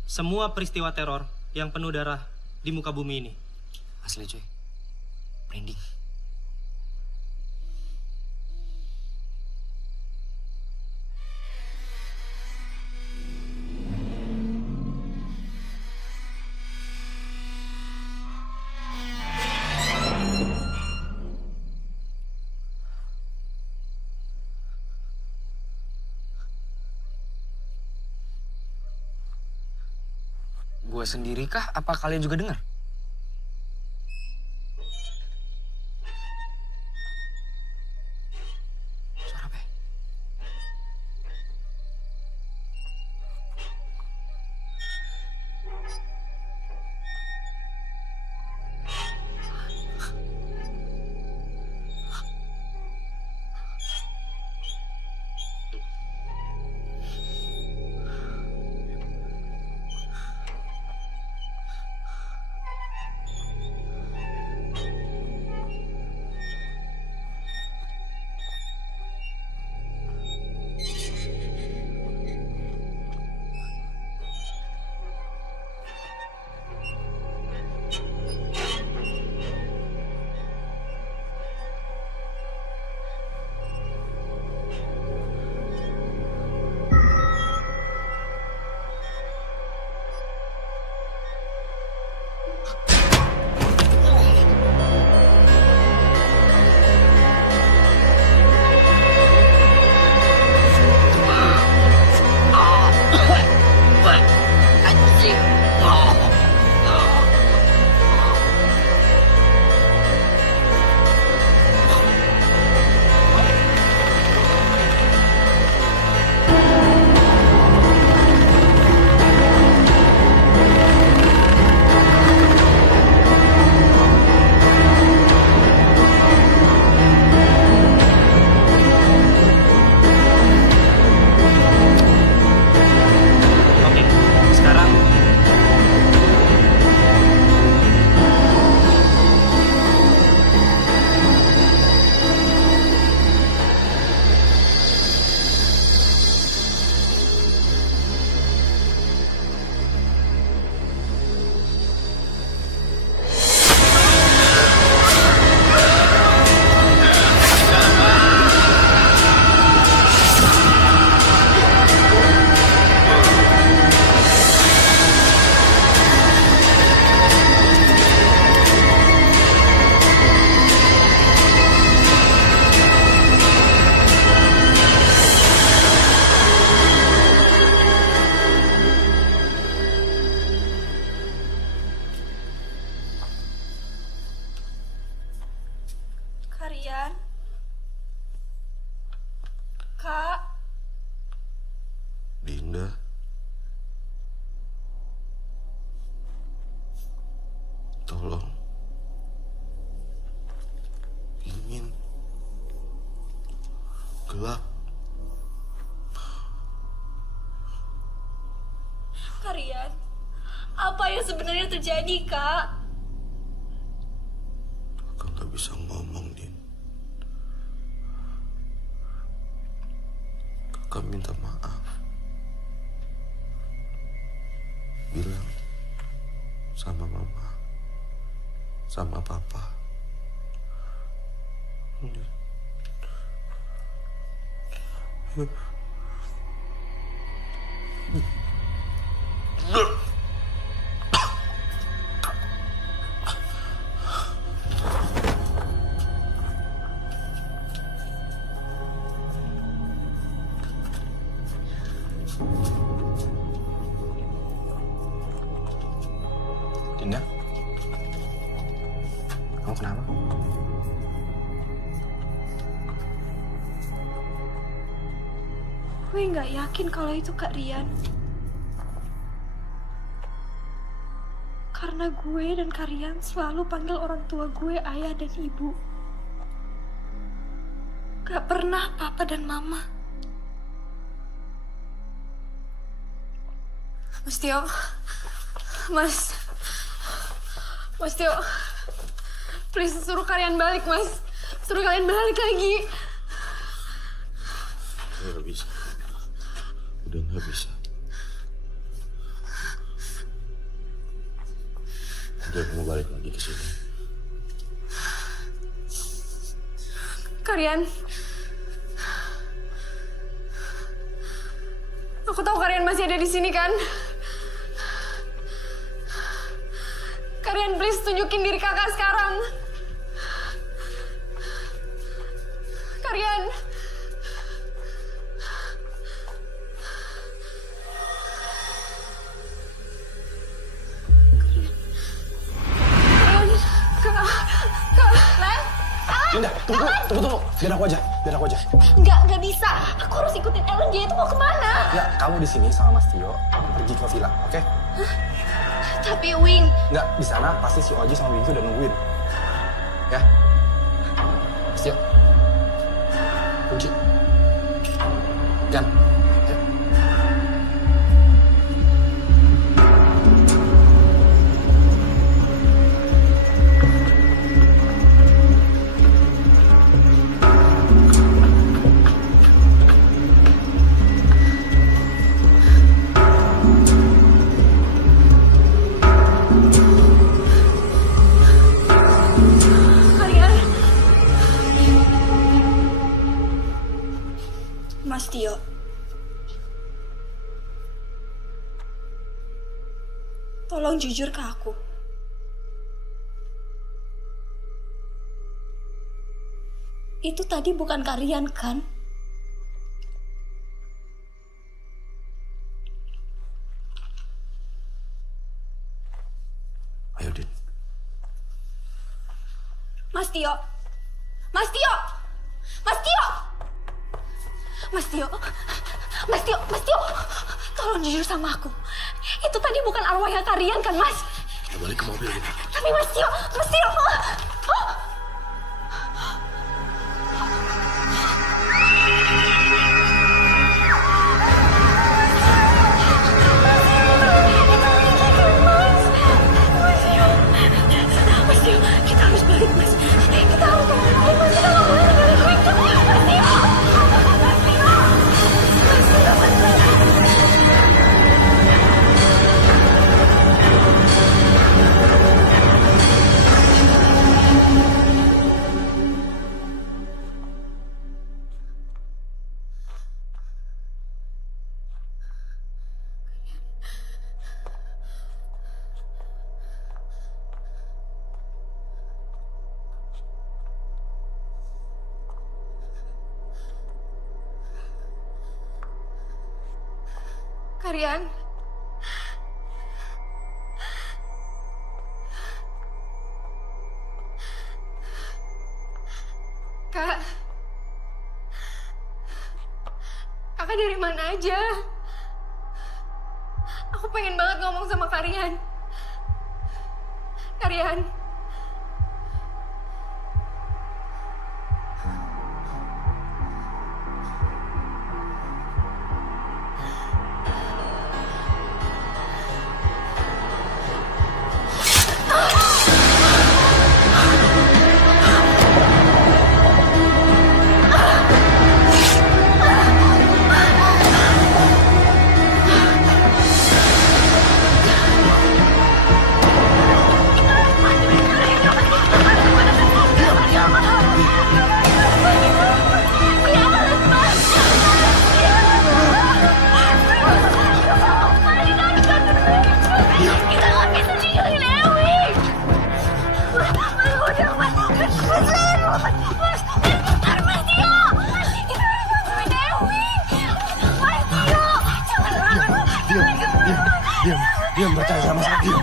semua peristiwa teror yang penuh darah di muka bumi ini. Asli cuy, branding. Gue sendiri kah? Apa kalian juga dengar? Suara apa ya? Oke, sekarang Karian? Kak? Dinda. Tolong. Dingin. Gelap. Karian? Apa yang sebenarnya terjadi, Kak? Kakak gak bisa ngomong, Din. Kakak minta maaf. Bilang sama mama, sama papa. Dinda? Kamu kenapa? Gue nggak yakin kalau itu Kak Rian. Karena gue dan Kak Rian selalu panggil orang tua gue ayah dan ibu. Gak pernah papa dan mama. Mas Tio. Mas Tio. Please suruh kalian balik, Mas. Suruh kalian balik lagi. Gak bisa. Udah gak bisa. Udah kamu balik lagi ke sini. Kalian. Aku tahu kalian masih ada di sini kan? Kalian please tunjukin diri kakak sekarang. Kalian. Linda, tunggu. Biar aku aja. Nggak bisa. Aku harus ikutin Ellen, dia itu mau kemana? Ya, kamu di sini sama Mas Tio pergi ke villa, oke? Tapi Wing, Nggak, di sana pasti si Oji sama Winky udah nungguin. Ya. Mas Tio. Kunci. Jan. Ya. kalian. Mas Tio. Tolong jujur ke aku. Itu tadi bukan kalian kan? Ayo, Din. Mas Tio. Mas Tio. Mas Tio. Mas Tio. Mas Tio. Mas Tio. Tolong jujur sama aku. Itu tadi bukan arwahnya kalian kan, Mas? Kita balik ke mobil ini. Tapi Mas Tio. Mas Tio. Mas Tio, kita harus balik, Mas. Kita harus balik, Mas. Kita nggak boleh balik lagi. Mas Tio. Mas Tio. Mas Tio, Mas Tio. Kalian. Kak. Kakak dari mana aja? Aku pengen banget ngomong sama kalian. Kalian. Diam, percaya sama saya, diam.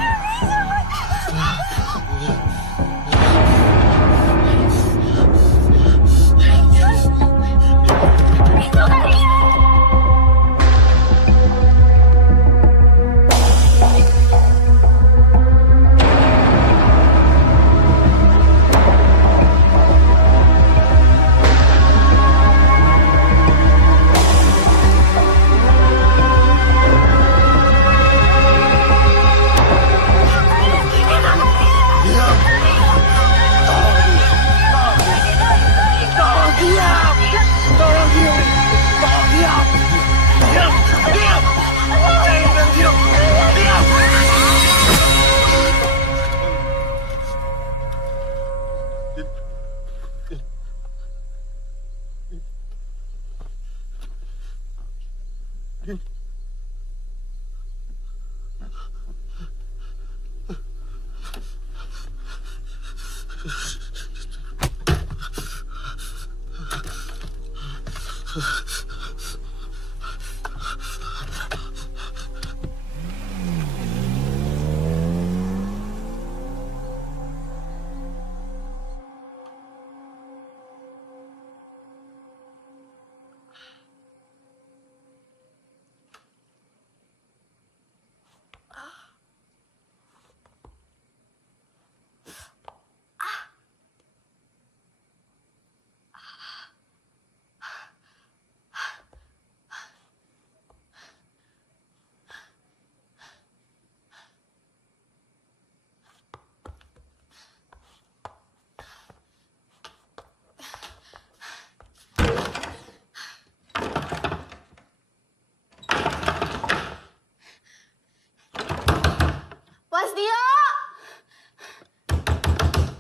Mas Tio!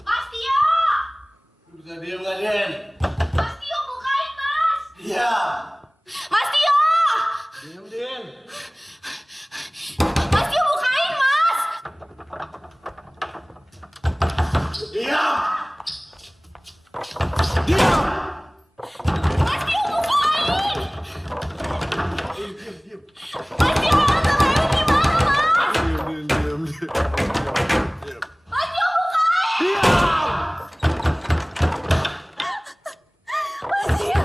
Mas Tio! Bisa diem nggak, Den? Mas Tio, bukain, Mas! Iya. Mas Tio! Diem, Den. Mas Tio, bukain, Mas! Diam! Diam! Mas Tio, bukain! Diam. Mas Tio, antara ini gimana, Mas? Diam. Mas Tio, bukain! Mas Tio!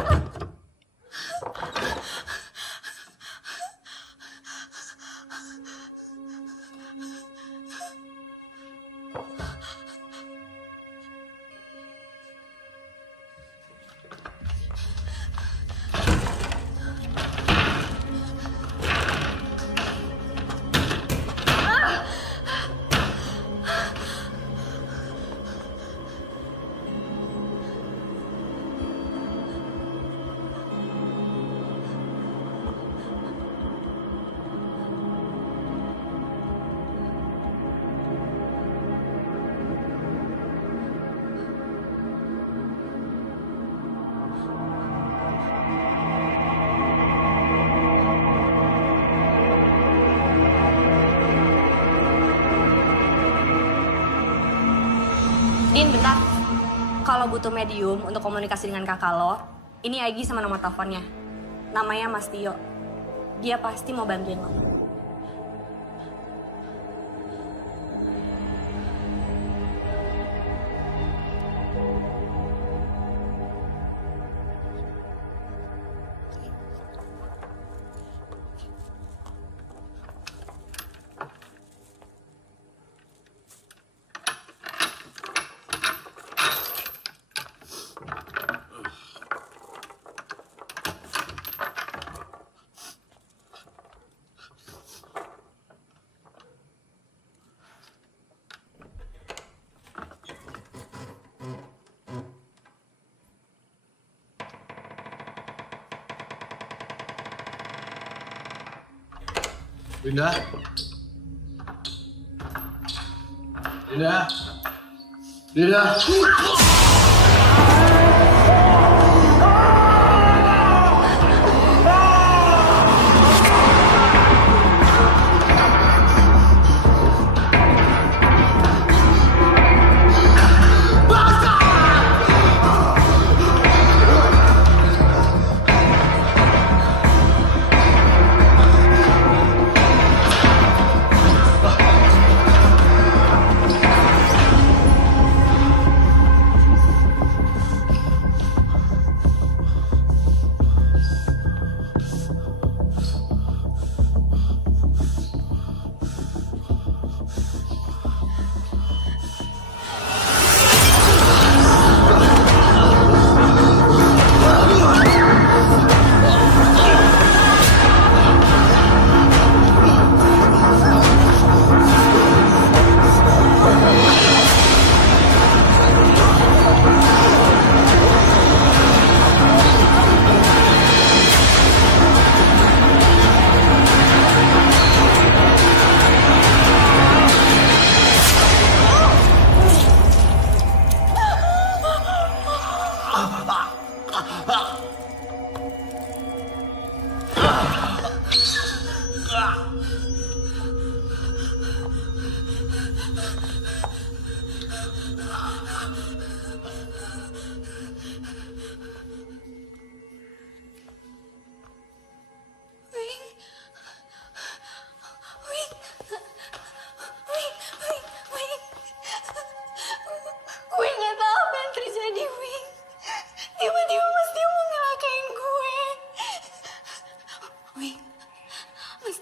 Din, bentar. Kalau butuh medium untuk komunikasi dengan kakak lo, ini Egi sama nomor teleponnya. Namanya Mas Tio. Dia pasti mau bantuin lo. Dinda. Dinda. Dinda.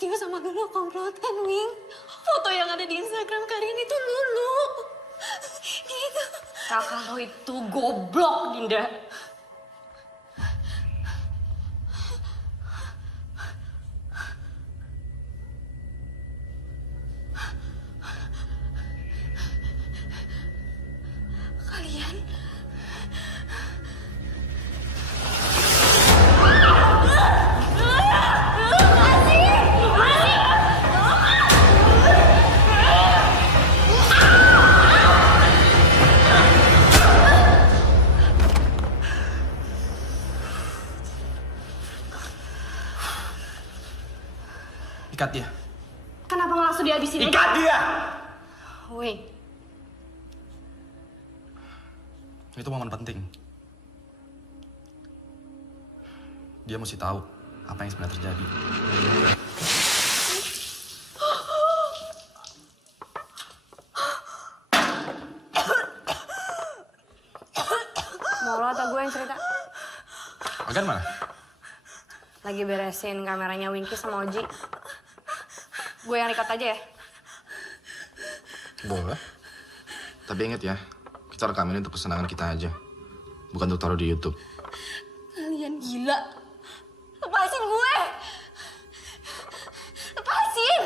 Gio sama Lulu komplotan, Wing. Foto yang ada di Instagram Karian itu Lulu. Itu. Kakak lo itu goblok, Dinda. Kalian Ikat dia. Kenapa nggak langsung dihabisin aja? Ikat dia! Wing, Itu momen penting. Dia mesti tahu apa yang sebenarnya terjadi. mau lo atau gue yang cerita? Agan mana? Lagi beresin kameranya Winky sama Oji. Gue yang record aja ya? Boleh. Tapi ingat ya, kita rekam ini untuk kesenangan kita aja. Bukan untuk taruh di YouTube. Kalian gila. Lepasin gue. Lepasin.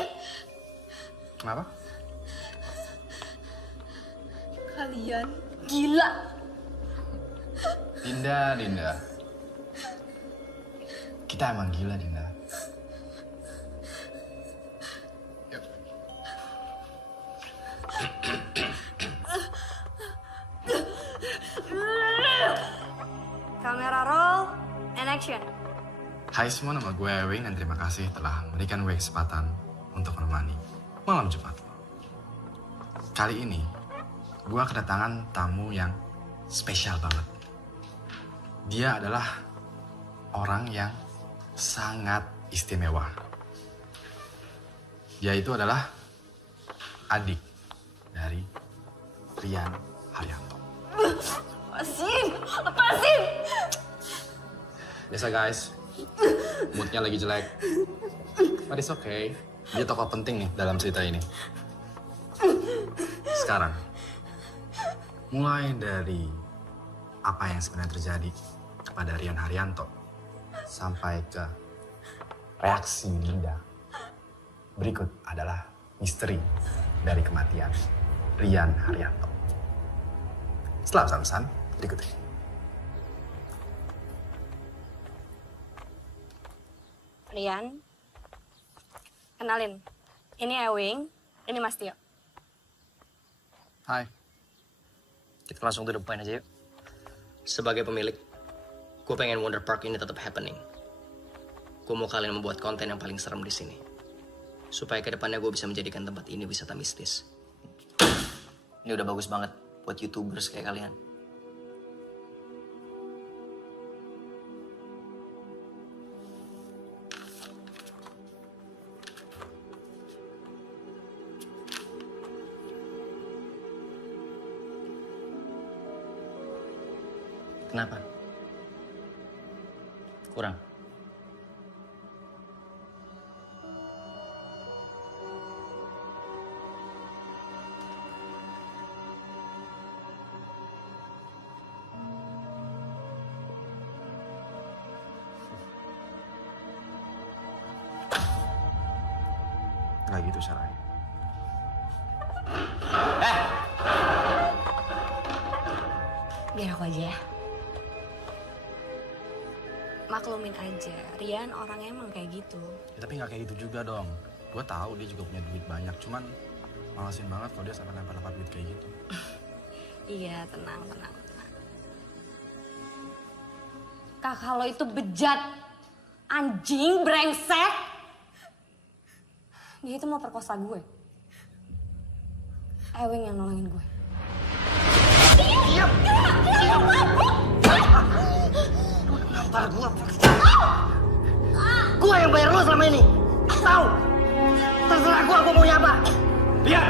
Kenapa? Kalian gila. Dinda. Kita emang gila, Dinda. Yuk. Kamera roll and action. Hai semua, nama gue Ewing dan terima kasih telah memberikan gue kesempatan untuk menemani malam Jumat. Kali ini, gue kedatangan tamu yang spesial banget. Dia adalah orang yang sangat istimewa. Dia itu adalah adik dari Rian Haryanto. Lepasin. Biasa guys, moodnya lagi jelek. But it's okay. Dia tokoh penting nih dalam cerita ini. Sekarang, mulai dari apa yang sebenarnya terjadi kepada Rian Haryanto sampai ke reaksi Dinda. Berikut adalah misteri dari kematian Rian Haryanto. Setelah pesan-pesan berikut ini. Rian, kenalin. Ini Ewing, ini Mas Tio. Hai. Kita langsung to the point aja yuk. Sebagai pemilik, gue pengen Wonder Park ini tetap happening. Gue mau kalian membuat konten yang paling serem di sini. Supaya kedepannya gue bisa menjadikan tempat ini wisata mistis. Ini udah bagus banget buat YouTubers kayak kalian. Kenapa? Kurang? Nggak gitu caranya. Biar aku aja ya. Maklumin aja, Rian orangnya emang kayak gitu. Ya, tapi nggak kayak gitu juga dong. Gue tahu dia juga punya duit banyak, cuman malesin banget kalau dia sampai lempar-lempar duit kayak gitu. Iya, tenang. Kakak lo itu bejat, anjing, brengsek. Dia itu mau perkosa gue. Ewing yang nolongin gue. Ntar gue yang bayar lo selama ini. Tahu? Terserah gue maunya apa. Biar.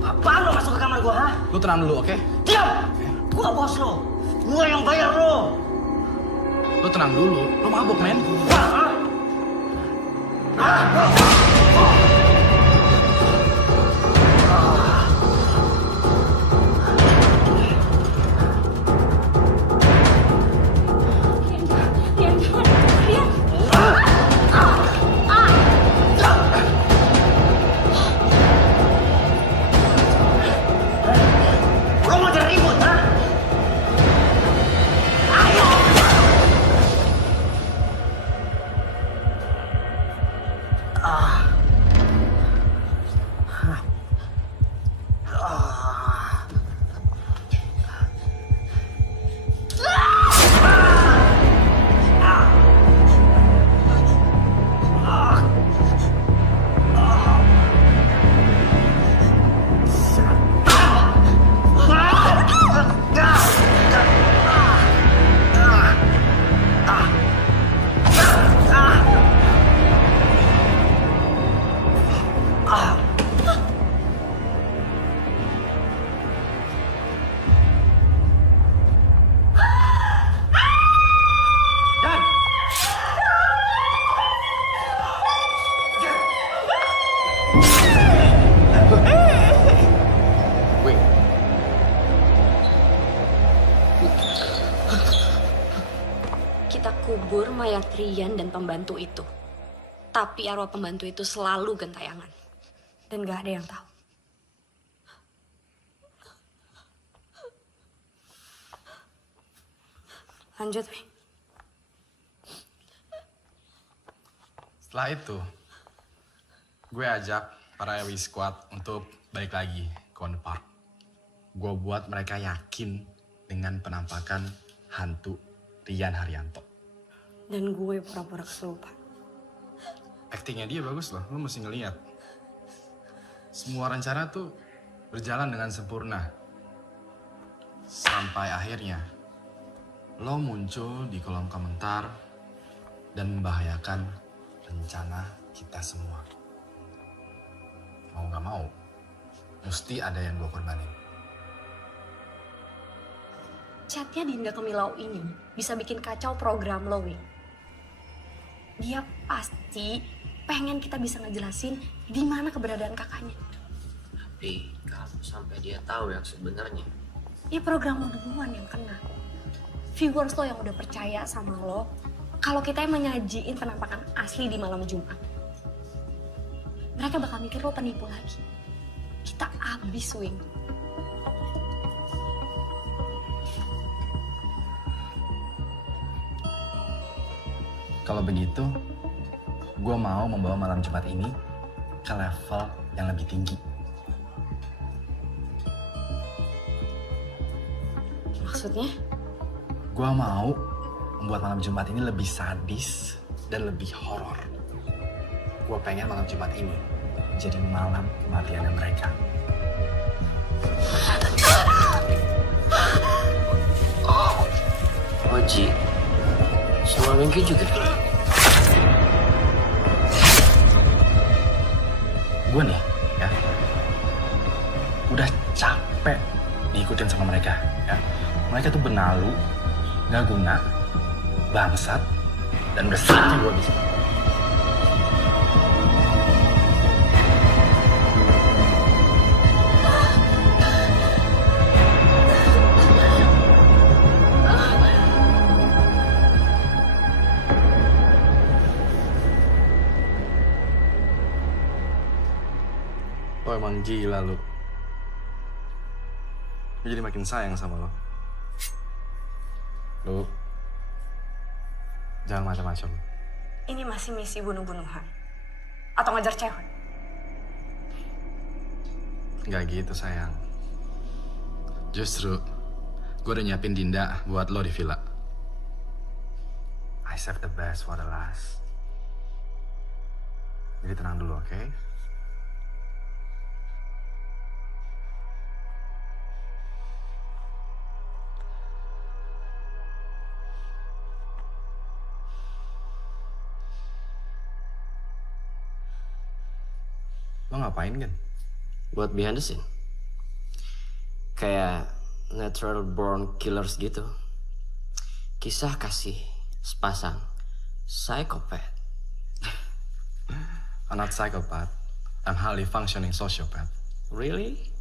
Apaan lo masuk ke kamar gue, ha? Lu tenang dulu, oke? Diam! Gue bos lo. Gue yang bayar lo. Lu Lo tenang dulu, lo mabuk men. Kita kubur mayat Rian dan pembantu itu. Tapi arwah pembantu itu selalu gentayangan. Dan gak ada yang tahu. Lanjut, Wing. Setelah itu, gue ajak para EWI Squad untuk balik lagi ke Wonder Park. Gue buat mereka yakin dengan penampakan hantu Rian Haryanto. Dan gue pura-pura kesurupan. Aktingnya dia bagus loh, lo mesti ngeliat. Semua rencana tuh berjalan dengan sempurna. Sampai akhirnya, lo muncul di kolom komentar dan membahayakan rencana kita semua. Mau gak mau, mesti ada yang gue korbanin. Chatnya Dinda ke Milau ini bisa bikin kacau program lo, Wing. Dia pasti pengen kita bisa ngejelasin di mana keberadaan kakaknya. Tapi kalau sampai dia tahu yang sebenarnya. Ya program lo duluan yang kena. Viewers lo yang udah percaya sama lo kalau kita yang menyajiin penampakan asli di malam Jumat. Mereka bakal mikir lo penipu lagi. Kita abis, Wing. Kalau begitu, gue mau membawa malam Jumat ini ke level yang lebih tinggi. Maksudnya? Gue mau membuat malam Jumat ini lebih sadis dan lebih horor. Gue pengen malam Jumat ini jadi malam kematiannya mereka. Oji, sama Wingky juga. Gue nih, ya, udah capek diikutin sama mereka, ya. Mereka tuh benalu, gak guna, bangsat, dan udah saatnya gue bisa. Lo emang gila lu. Gue jadi makin sayang sama lo. Lu jangan macam-macam. Ini masih misi bunuh-bunuhan? Atau ngejar cewek? Gak gitu sayang. Justru gue udah nyiapin Dinda buat lo di villa. I save the best for the last. Jadi tenang dulu, oke? Lo ngapain kan? Buat behind the scene. Kayak natural born killers gitu. Kisah kasih Sepasang psikopat. I'm not psychopath. I'm highly functioning sociopath. Really?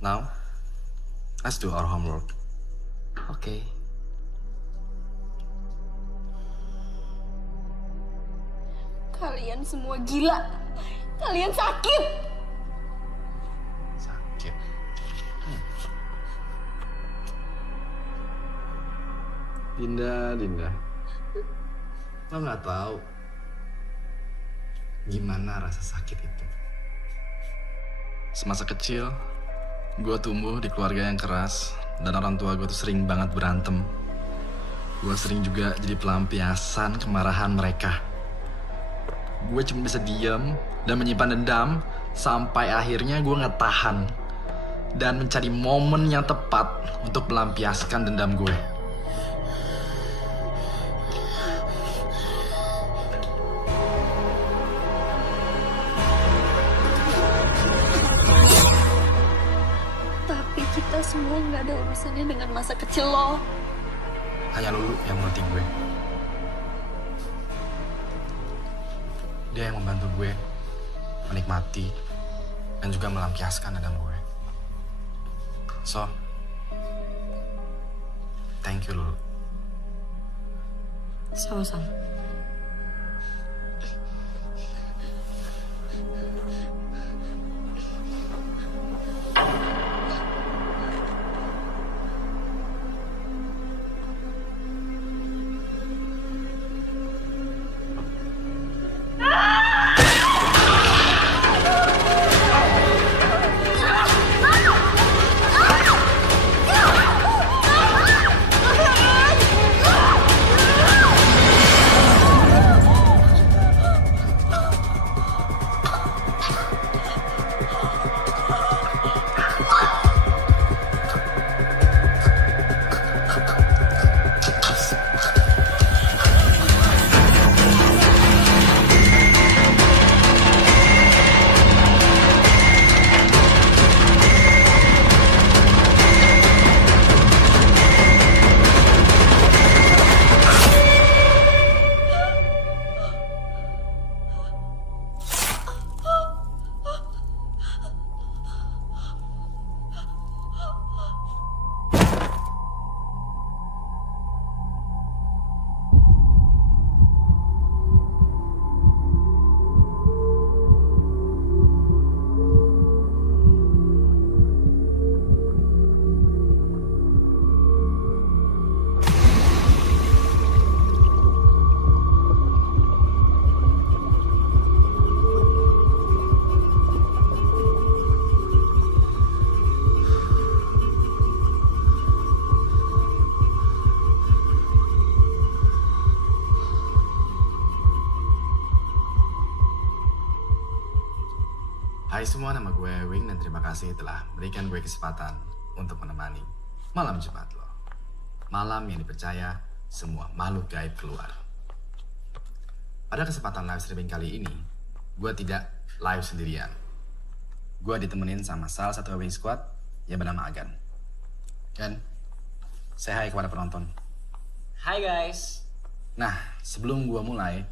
Now, let's do our homework. Oke. Kalian semua gila. Kalian sakit. Sakit. Dinda. Lo nggak tahu gimana rasa sakit itu. Semasa kecil, gue tumbuh di keluarga yang keras dan orang tua gue tuh sering banget berantem. Gue sering juga jadi pelampiasan kemarahan mereka. Gue cuma bisa diam dan menyimpan dendam sampai akhirnya gue nggak tahan dan mencari momen yang tepat untuk melampiaskan dendam gue. Tapi kita semua nggak ada urusannya dengan masa kecil lo. Hanya Lulu yang mengerti gue. Dia yang membantu gue menikmati dan juga melampiaskan dendam gue. So, thank you Lulu. Sama-sama. Hai semua, nama gue Ewing dan terima kasih telah berikan gue kesempatan untuk menemani malam Jumat lo. Malam yang dipercaya semua makhluk gaib keluar. Pada kesempatan live streaming kali ini, gue tidak live sendirian. Gue ditemenin sama salah satu Ewing Squad yang bernama Agan. Dan say hi kepada penonton. Hai guys. Nah, sebelum gue mulai,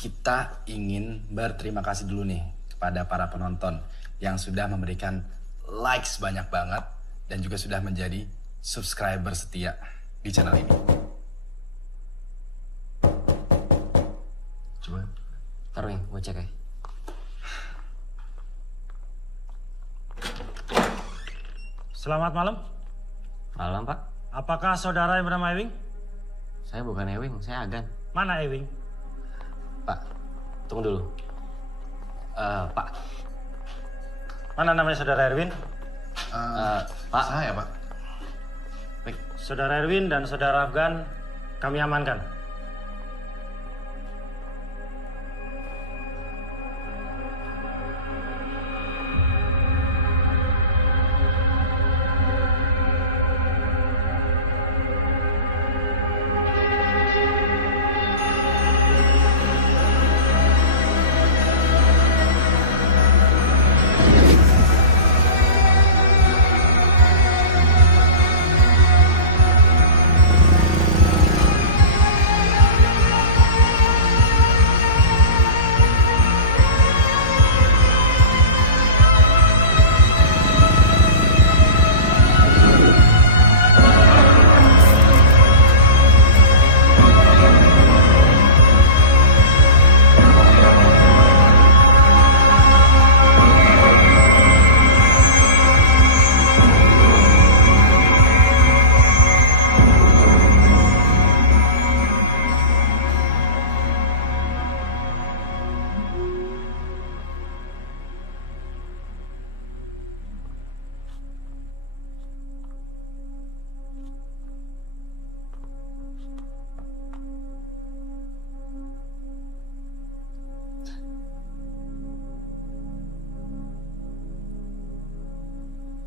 kita ingin berterima kasih dulu nih kepada para penonton yang sudah memberikan likes banyak banget dan juga sudah menjadi subscriber setia di channel ini. Coba. Taruh gue cek ya. Selamat malam. Malam pak. Apakah saudara yang bernama Ewing? Saya bukan Ewing, saya Agan. Mana Ewing? Pak, tunggu dulu. Pak. Mana namanya saudara Erwin? Pak. Saya pak. Baik. Saudara Erwin dan saudara Afgan kami amankan.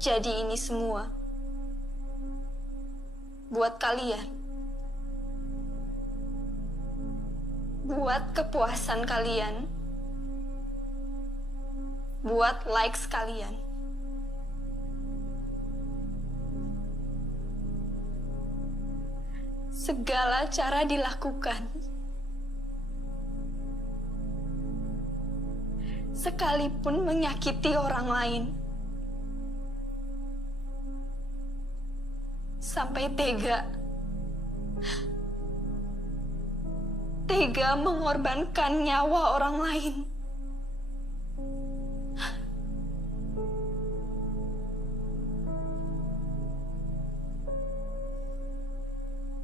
Jadi ini semua buat kalian. Buat kepuasan kalian. Buat likes kalian. Segala cara dilakukan. Sekalipun menyakiti orang lain. Sampai tega mengorbankan nyawa orang lain.